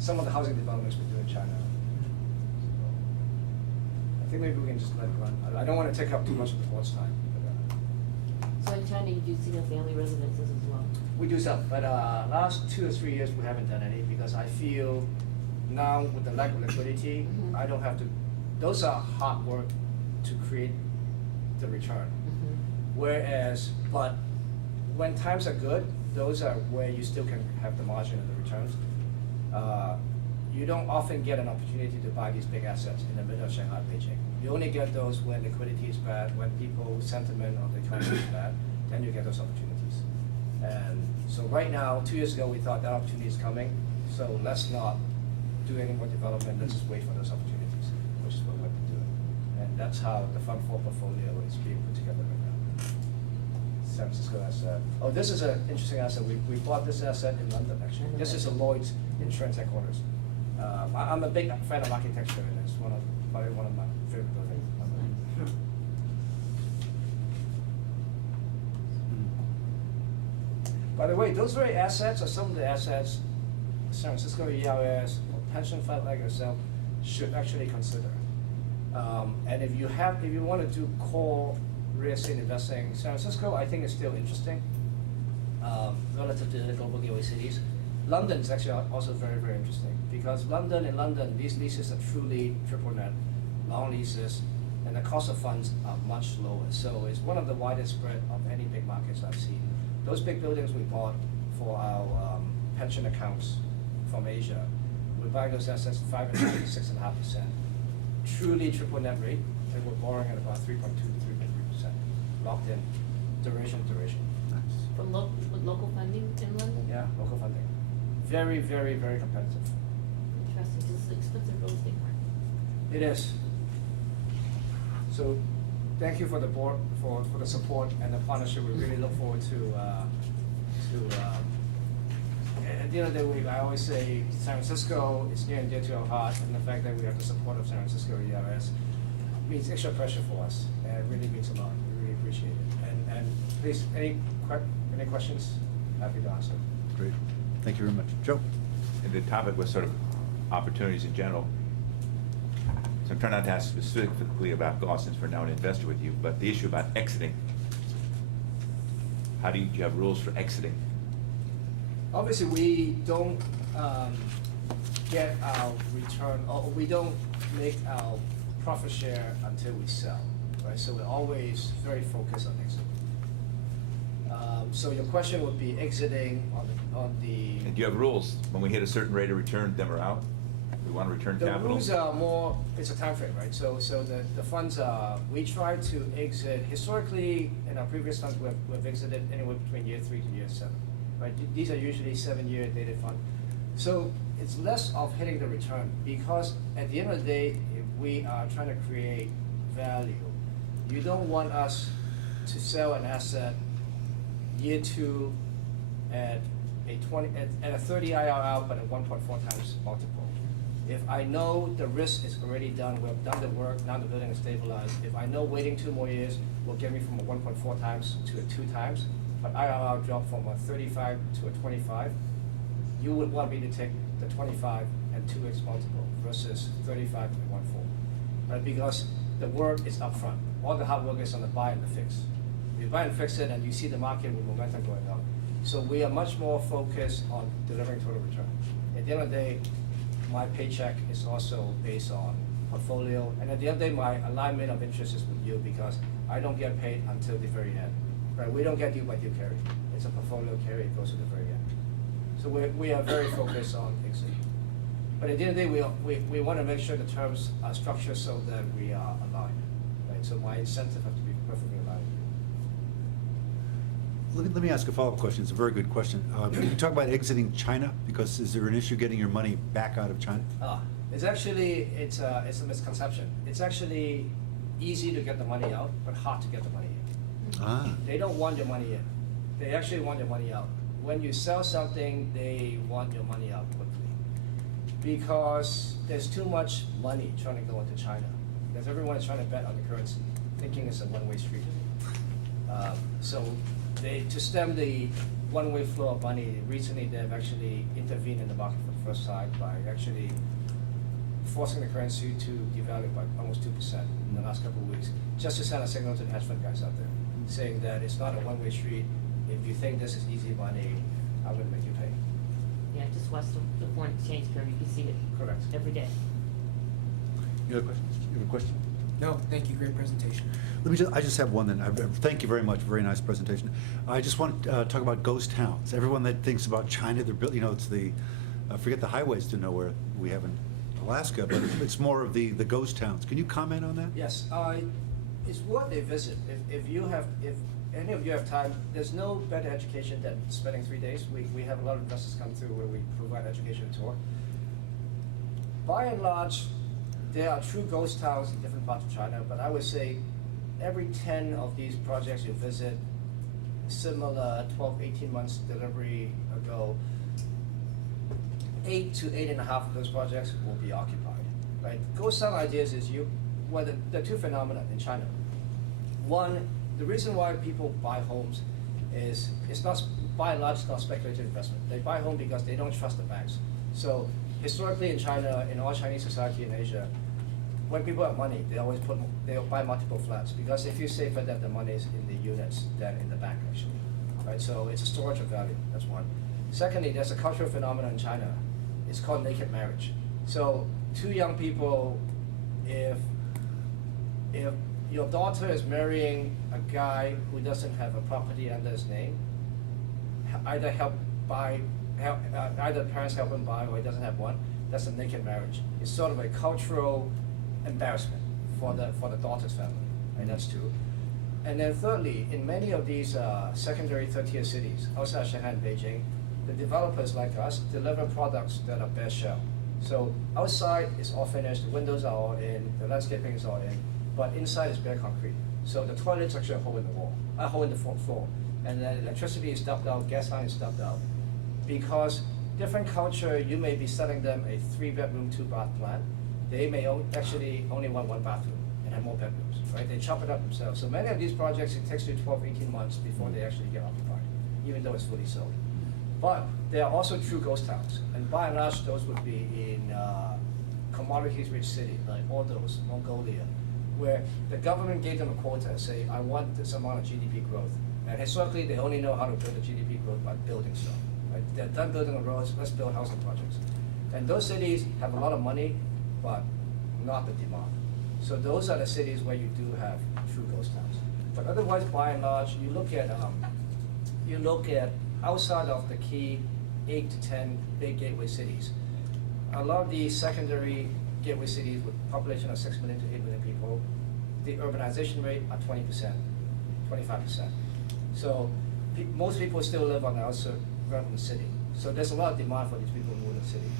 Some of the housing developments we do in China. I think maybe we can just let it run. I don't want to take up too much of the board's time. But, So in China, you do single family residences as well? we do some, but last 2 or 3 years we haven't done any because I feel now with the lack of liquidity, Mhm. I don't have to. Those are hard work to create the return. Whereas, but when times are good, those are where you still can have the margin of the returns. You don't often get an opportunity to buy these big assets in the middle of Shanghai, Beijing. You only get those when liquidity is bad, when people's sentiment of the economy is bad, then you get those opportunities. And so right now, 2 years ago, we thought that opportunity is coming, so let's not do any more development, let's just wait for those opportunities, which is what we're doing. And that's how the Fund 4 portfolio is being put together right now. San Francisco asset. Oh, this is an interesting asset. We bought this asset in London, actually. This is a Lloyd's insurance headquarters. I'm a big fan of architecture, and it's probably one of my favorite buildings. By the way, those very assets are some of the assets San Francisco ERS or pension fund like yourself should actually consider. And if you want to do core real estate investing, San Francisco I think is still interesting relative to the global gateway cities. London is actually also very, very interesting because in London, these leases are truly triple net, long leases, and the cost of funds are much lower. So it's one of the widest spread of any big markets I've seen. Those big buildings we bought for our pension accounts from Asia, we're buying those assets 5.5% to 6.5%. Truly triple net rate, and we're borrowing at about 3.2 to 3.3%, locked in, duration. With local funding in London? Yeah, local funding. Very, very, very competitive. Interesting, this is an expensive real estate market. It is. So, thank you for the board, for the support and the partnership. We really look forward to at the end of the day, I always say San Francisco is near and dear to our heart, and the fact that we have the support of San Francisco ERS means extra pressure for us, and it really means a lot. We really appreciate it. And please, any questions? Happy to answer. Great. Thank you very much. Joe? And the topic was sort of opportunities in general. So I'm trying not to ask specifically about golf since we're now an investor with you, but the issue about exiting. Do you have rules for exiting? Obviously, we don't get our return, or we don't make our profit share until we sell, right? So we're always very focused on exit. So your question would be exiting on the. And do you have rules? When we hit a certain rate of return, then we're out? We want to return capital? The rules are more, it's a time frame, right? So the funds are, we try to exit, historically, in our previous funds, we've exited anywhere between year 3 to year 7, right? These are usually 7-year dated fund. So it's less of hitting the return, because at the end of the day, if we are trying to create value, you don't want us to sell an asset year 2 at a 30 IRR, but at 1.4 times multiple. If I know the risk is already done, we've done the work, now the building is stabilized. If I know waiting 2 more years will get me from a 1.4 times to a 2 times, but IRR drop from a 35 to a 25, you would want me to take the 25 and 2x multiple versus 35 and 1.4, right? Because the work is upfront. All the hard work is on the buy and the fix. You buy and fix it, and you see the market with momentum going up. So we are much more focused on delivering total return. At the end of the day, my paycheck is also based on portfolio, and at the end of the day, my alignment of interest is with you because I don't get paid until the very end. Right? We don't get deal by deal carry. It's a portfolio carry. It goes to the very end. So we are very focused on exit. But at the end of the day, we want to make sure the terms are structured so that we are aligned. Right? So my incentive has to be perfectly aligned. Let me ask a follow-up question. It's a very good question. You talk about exiting China, because is there an issue getting your money back out of China? It's actually, it's a misconception. It's actually easy to get the money out, but hard to get the money in. Ah. They don't want your money in. They actually want your money out. When you sell something, they want your money out quickly. Because there's too much money trying to go into China. because everyone is trying to bet on the currency, thinking it's a one-way street. So to stem the one-way flow of money, recently they've actually intervened in the market for the first time by actually forcing the currency to devalue by almost 2% in the last couple of weeks, just to send a signal to the hedge fund guys out there, saying that it's not a one-way street. If you think this is easy money, I'm gonna make you pay. Yeah, just watch the foreign exchange curve, you can see it Correct. every day. You have a question? You have a question? No, thank you, great presentation. I just have one then. Thank you very much. Very nice presentation. I just want to talk about ghost towns. Everyone that thinks about China, they're building, it's the, forget the highways to nowhere we have in Alaska, but it's more of the ghost towns. Can you comment on that? Yes, it's worth a visit. If any of you have time, there's no better education than spending 3 days. We have a lot of investors come through where we provide education tour. By and large, there are true ghost towns in different parts of China, but I would say every 10 of these projects you visit, similar 12, 18 months delivery ago, 8 to 8.5 of those projects will be occupied. Right? Ghost town ideas is there are two phenomena in China. One, the reason why people buy homes is it's not, by and large, not speculative investment. They buy home because they don't trust the banks. So historically in China, in all Chinese society in Asia, when people have money, they'll buy multiple flats because they feel safer that the money is in the units than in the bank actually. Right? So it's a storage of value. That's one. Secondly, there's a cultural phenomenon in China. It's called naked marriage. So two young people, if your daughter is marrying a guy who doesn't have a property under his name, either parents help him buy or he doesn't have one, that's a naked marriage. It's sort of a cultural embarrassment for the daughter's family, right? That's two. And then thirdly, in many of these secondary third-tier cities outside Shanghai and Beijing, the developers like us deliver products that are bare shell. So outside is all finished, the windows are all in, the landscaping is all in, but inside is bare concrete. So the toilet's actually a hole in the wall, a hole in the floor. And then electricity is dubbed out, gas line is dubbed out. Because different culture, you may be selling them a 3-bedroom, 2-bath plan. They may actually only want 1 bathroom and have more bedrooms, right? They chop it up themselves. So many of these projects, it takes you 12, 18 months before they actually get occupied, even though it's fully sold. But there are also true ghost towns, and by and large, those would be in commodities-rich cities like Ordos, Mongolia, where the government gave them a quota, say, I want this amount of GDP growth. And historically, they only know how to build the GDP growth by building stuff. Right? They're done building the roads, let's build housing projects. And those cities have a lot of money, but not the demand. So those are the cities where you do have true ghost towns. But otherwise, by and large, you look at outside of the key 8 to 10 big gateway cities, a lot of the secondary gateway cities with population of 6 million to 8 million people, the urbanization rate are 20%, 25%. So most people still live on the outskirts rather than the city. So there's a lot of demand for these people who live in the city.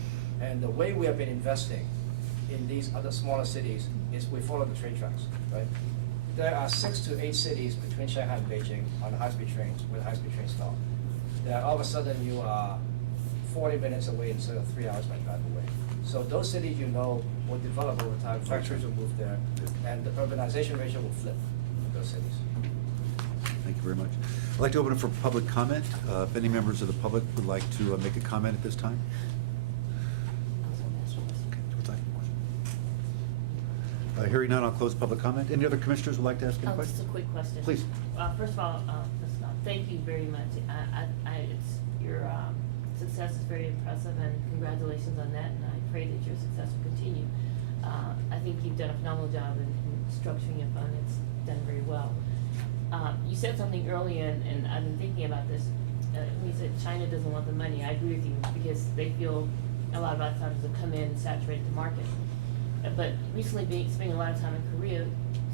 And the way we have been investing in these other smaller cities is we follow the train tracks, right? There are 6 to 8 cities between Shanghai and Beijing on the high-speed trains where the high-speed trains stop. Then all of a sudden you are 40 minutes away instead of 3 hours by drive away. So those cities will develop over time, factories will move there, and the urbanization ratio will flip in those cities. Thank you very much. I'd like to open it for public comment. If any members of the public would like to make a comment at this time. Okay, what's that? Hearing none, I'll close public comment. Any other commissioners would like to ask any Just questions? a quick question. Please. First of all, thank you very much. Your success is very impressive, and congratulations on that, and I pray that your success will continue. I think you've done a phenomenal job in structuring your fund. It's done very well. You said something earlier, and I've been thinking about this. When you said China doesn't want the money, I agree with you, because they feel a lot of outsiders will come in and saturate the market. But recently, spending a lot of time in Korea,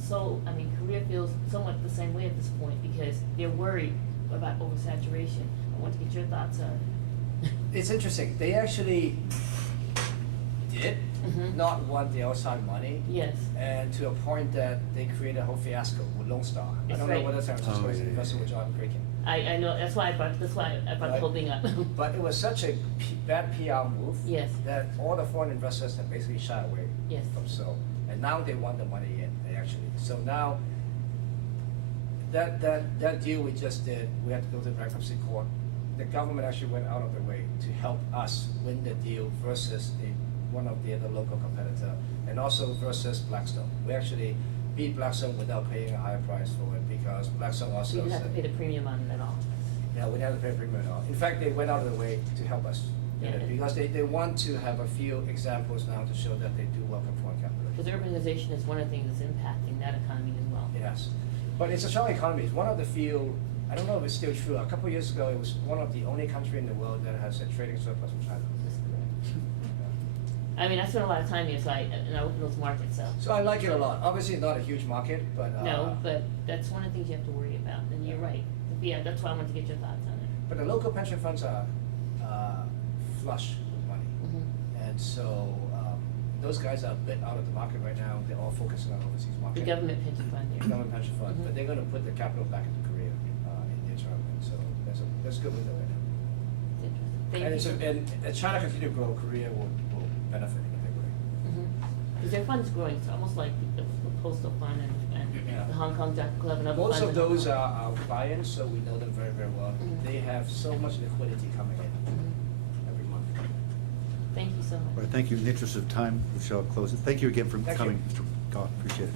Korea feels somewhat the same way at this point, because they're worried about oversaturation. I want to get your thoughts on it. It's interesting. They actually did not want the outside money. Yes. And to a point that they created a whole fiasco with Lone Star. I That's don't right. know whether San Francisco is an investor with John Kraken. I know, that's why I brought the whole thing up. But it was such a bad PR move Yes. that all the foreign investors have basically shied away Yes. from so. And now they want the money in, they actually. So now, that deal we just did, we had to go to the bankruptcy court. The government actually went out of their way to help us win the deal versus one of the other local competitor, and also versus Blackstone. We actually beat Blackstone without paying a higher price for it, because Blackstone also You didn't have to said- pay the premium on it at all. Yeah, we didn't have to pay a premium at all. In fact, they went out of their way to help us. Yeah. Because they want to have a few examples now to show that they do welcome foreign capital. Because urbanization is one of the things that's impacting that economy as well. Yes, but it's a strong economy. It's one of the few, I don't know if it's still true, a couple of years ago, it was one of the only country in the world that has a trading surplus with China. That's correct. I mean, I spent a lot of time here, and I open those markets, so. So I like it a lot. Obviously not a huge market, but. No, but that's one of the things you have to worry about, and you're right. Yeah, that's why I wanted to get your thoughts on it. But the local pension funds are flush with money. And so those guys are a bit out of the market right now. They're all focusing on overseas The market. government pension fund there. Government pension fund, but they're gonna put the capital back into Korea in the interim, and so there's a good window right now. It's interesting. Thank And you. and China continue to grow, Korea will benefit in a big way. Because their fund's growing, it's almost like the postal fund and Yeah. the Hong Kong Jockey Club and other funds. Most of in Hong those Kong. are our clients, so we know them very, very well. Mhm. They have so much liquidity coming in every month. Thank you so much. All right, thank you. In the interest of time, we shall close it. Thank you again for Thank coming, you. Mr. Goff. Appreciate it.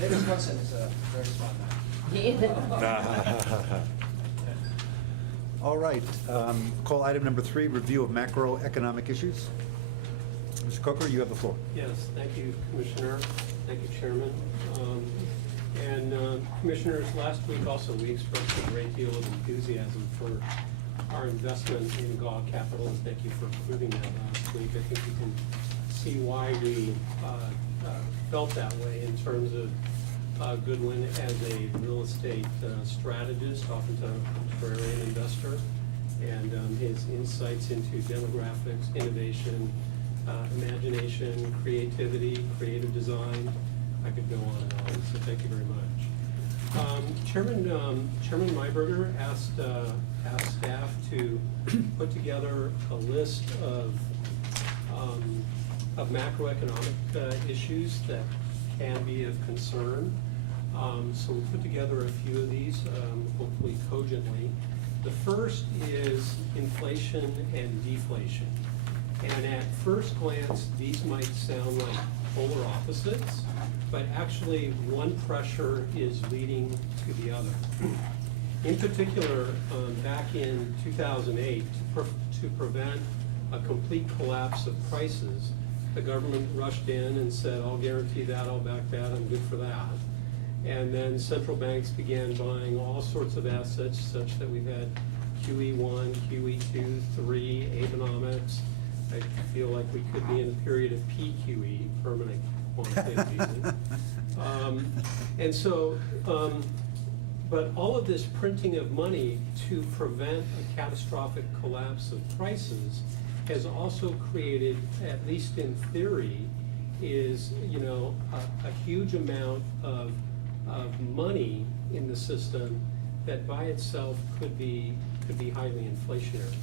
David Swanson is a very smart man. All right, call item number 3, review of macroeconomic issues. Mr. Coker, you have the floor. Yes, thank you, Commissioner. Thank you, Chairman. Commissioners, last week also, we expressed a great deal of enthusiasm for our investment in GAW Capital, and thank you for approving that last week. I think you can see why we felt that way in terms of Goodwin as a real estate strategist, oftentimes a contrarian investor, and his insights into demographics, innovation, imagination, creativity, creative design. I could go on and on, so thank you very much. Chairman Myberger asked staff to put together a list of macroeconomic issues that can be of concern. So we put together a few of these, hopefully cogently. The first is inflation and deflation. And at first glance, these might sound like polar opposites, but actually one pressure is leading to the other. In particular, back in 2008, to prevent a complete collapse of prices, the government rushed in and said, I'll guarantee that, I'll back that, I'm good for that. And then central banks began buying all sorts of assets such that we've had QE1, QE2, 3, Abenomics. I feel like we could be in a period of PQE, permanent quantitative easing. And so, but all of this printing of money to prevent a catastrophic collapse of prices has also created, at least in theory, is, a huge amount of money in the system that by itself could be highly inflationary.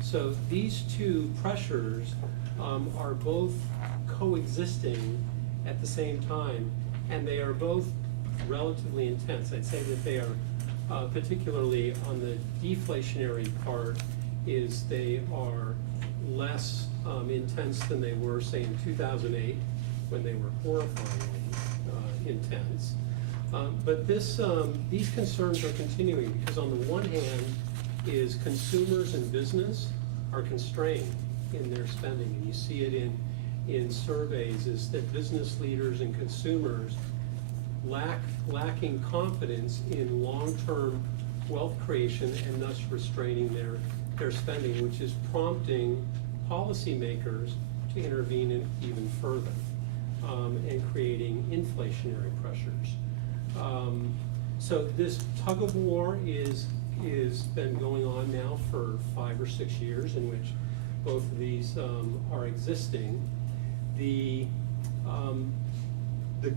So these two pressures are both coexisting at the same time, and they are both relatively intense. I'd say that they are, particularly on the deflationary part, is they are less intense than they were, say, in 2008, when they were horrifyingly intense. But these concerns are continuing because on the one hand is consumers and business are constrained in their spending, and you see it in surveys, is that business leaders and consumers lacking confidence in long-term wealth creation and thus restraining their spending, which is prompting policymakers to intervene even further and creating inflationary pressures. So this tug of war is been going on now for 5 or 6 years, in which both of these are existing. The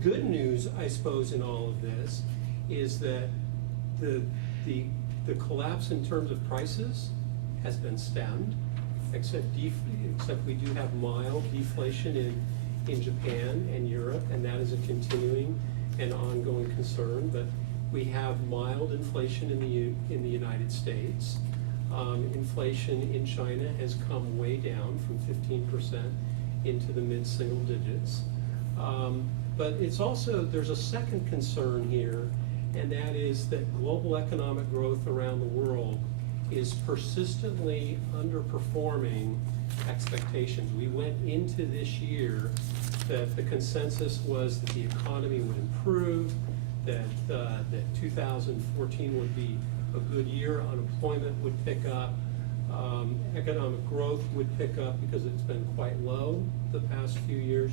good news, I suppose, in all of this is that the collapse in terms of prices has been stemmed. except we do have mild deflation in Japan and Europe, and that is a continuing and ongoing concern. But we have mild inflation in the United States. Inflation in China has come way down from 15% into the mid-single digits. But it's also, there's a second concern here, and that is that global economic growth around the world is persistently underperforming expectations. We went into this year that the consensus was that the economy would improve, that 2014 would be a good year, unemployment would pick up, economic growth would pick up because it's been quite low the past few years.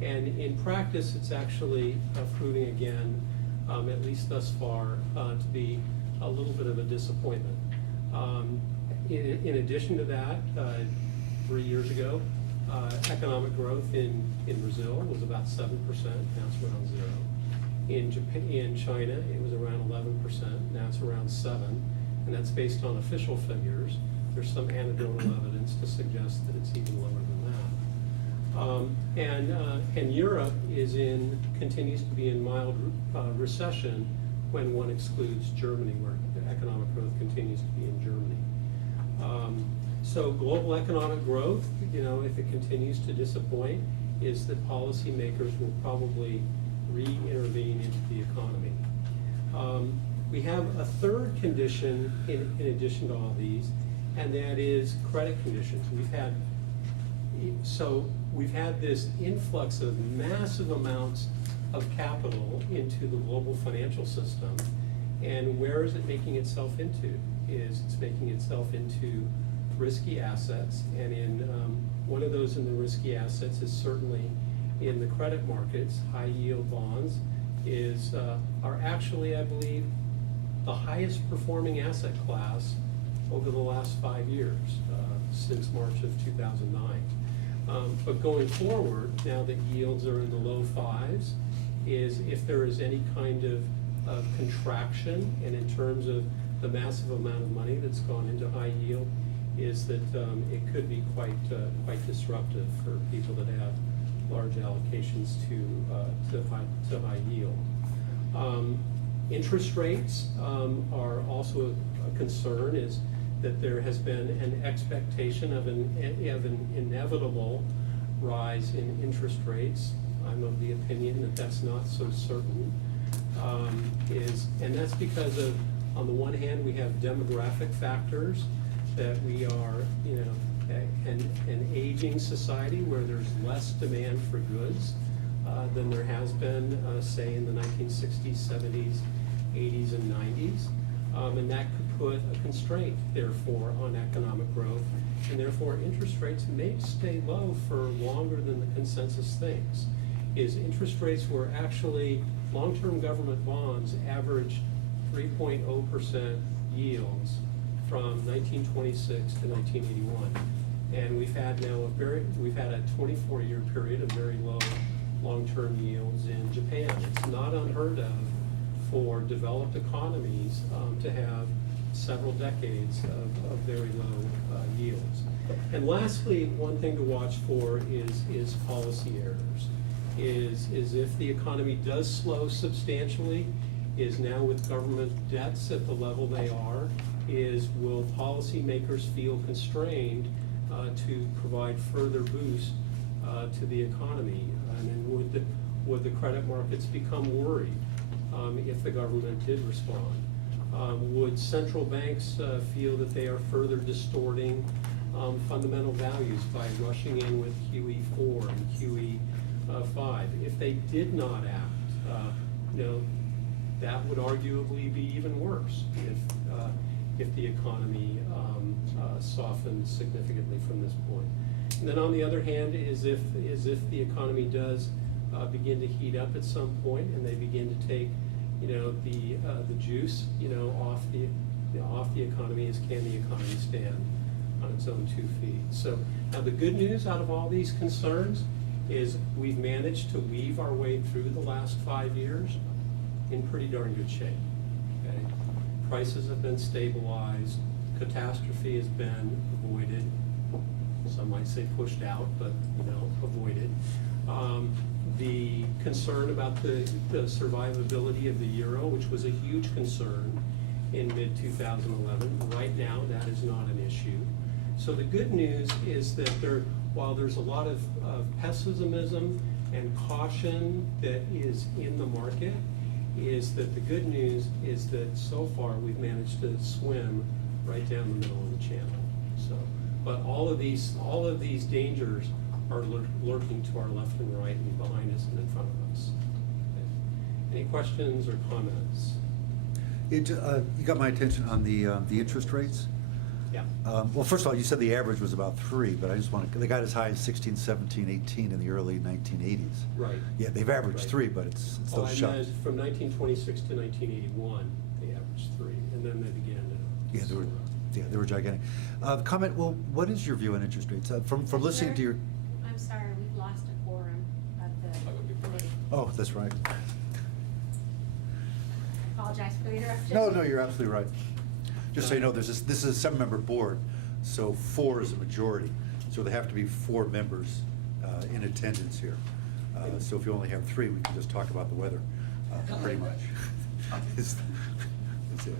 And in practice, it's actually proving again, at least thus far, to be a little bit of a disappointment. In addition to that, 3 years ago, economic growth in Brazil was about 7%, now it's around 0. In China, it was around 11%, now it's around 7%, and that's based on official figures. There's some anecdotal evidence to suggest that it's even lower than that. And Europe continues to be in mild recession when one excludes Germany, where the economic growth continues to be in Germany. So global economic growth, if it continues to disappoint, is that policymakers will probably re-intervene into the economy. We have a third condition in addition to all these, and that is credit conditions. We've had this influx of massive amounts of capital into the global financial system, and where is it making itself into? It's making itself into risky assets, and one of those in the risky assets is certainly in the credit markets. High yield bonds are actually, I believe, the highest performing asset class over the last 5 years, since March of 2009. But going forward, now that yields are in the low 5s, is if there is any kind of contraction, and in terms of the massive amount of money that's gone into high yield, is that it could be quite disruptive for people that have large allocations to high yield. Interest rates are also a concern, is that there has been an expectation of an inevitable rise in interest rates. I'm of the opinion that that's not so certain. And that's because of, on the one hand, we have demographic factors, that we are, an aging society where there's less demand for goods than there has been, say, in the 1960s, 70s, 80s, and 90s. And that could put a constraint, therefore, on economic growth, and therefore interest rates may stay low for longer than the consensus thinks. Interest rates were actually, long-term government bonds averaged 3.0% yields from 1926 to 1981. And we've had a 24-year period of very low long-term yields in Japan. It's not unheard of for developed economies to have several decades of very low yields. And lastly, one thing to watch for is policy errors. Is if the economy does slow substantially, is now with government debts at the level they are, will policymakers feel constrained to provide further boost to the economy? And would the credit markets become worried if the government did respond? Would central banks feel that they are further distorting fundamental values by rushing in with QE4 and QE5? If they did not act, that would arguably be even worse if the economy softened significantly from this point. And then on the other hand, is if the economy does begin to heat up at some point, and they begin to take the juice off the economy, can the economy stand on its own 2 feet? So now the good news out of all these concerns is we've managed to weave our way through the last 5 years in pretty darn good shape. Okay? Prices have been stabilized, catastrophe has been avoided, some might say pushed out, but, avoided. The concern about the survivability of the euro, which was a huge concern in mid-2011. Right now, that is not an issue. So the good news is that while there's a lot of pessimism and caution that is in the market, is that the good news is that so far we've managed to swim right down the middle of the channel. So, but all of these dangers are lurking to our left and right and behind us and in front of us. Okay. Any questions or comments? You got my attention on the interest rates. Yeah. Well, first of all, you said the average was about 3, but I just want to, they got as high as 16, 17, 18 in the early 1980s. Right. Yeah, they've averaged Right. 3, but it's Oh, still I shut. meant from 1926 to 1981, they averaged 3, and then they began to. Yeah, soar. they were gigantic. Comment, well, what is your view on interest rates? From listening to your, I'm sorry, we've lost a quorum of the committee. oh, that's right. Apologize for the interruption. No, you're absolutely right. Just so you know, this is a 7-member board, so 4 is a majority. So there have to be 4 members in attendance here. So if you only have 3, we can just talk about the weather, pretty much. That's it.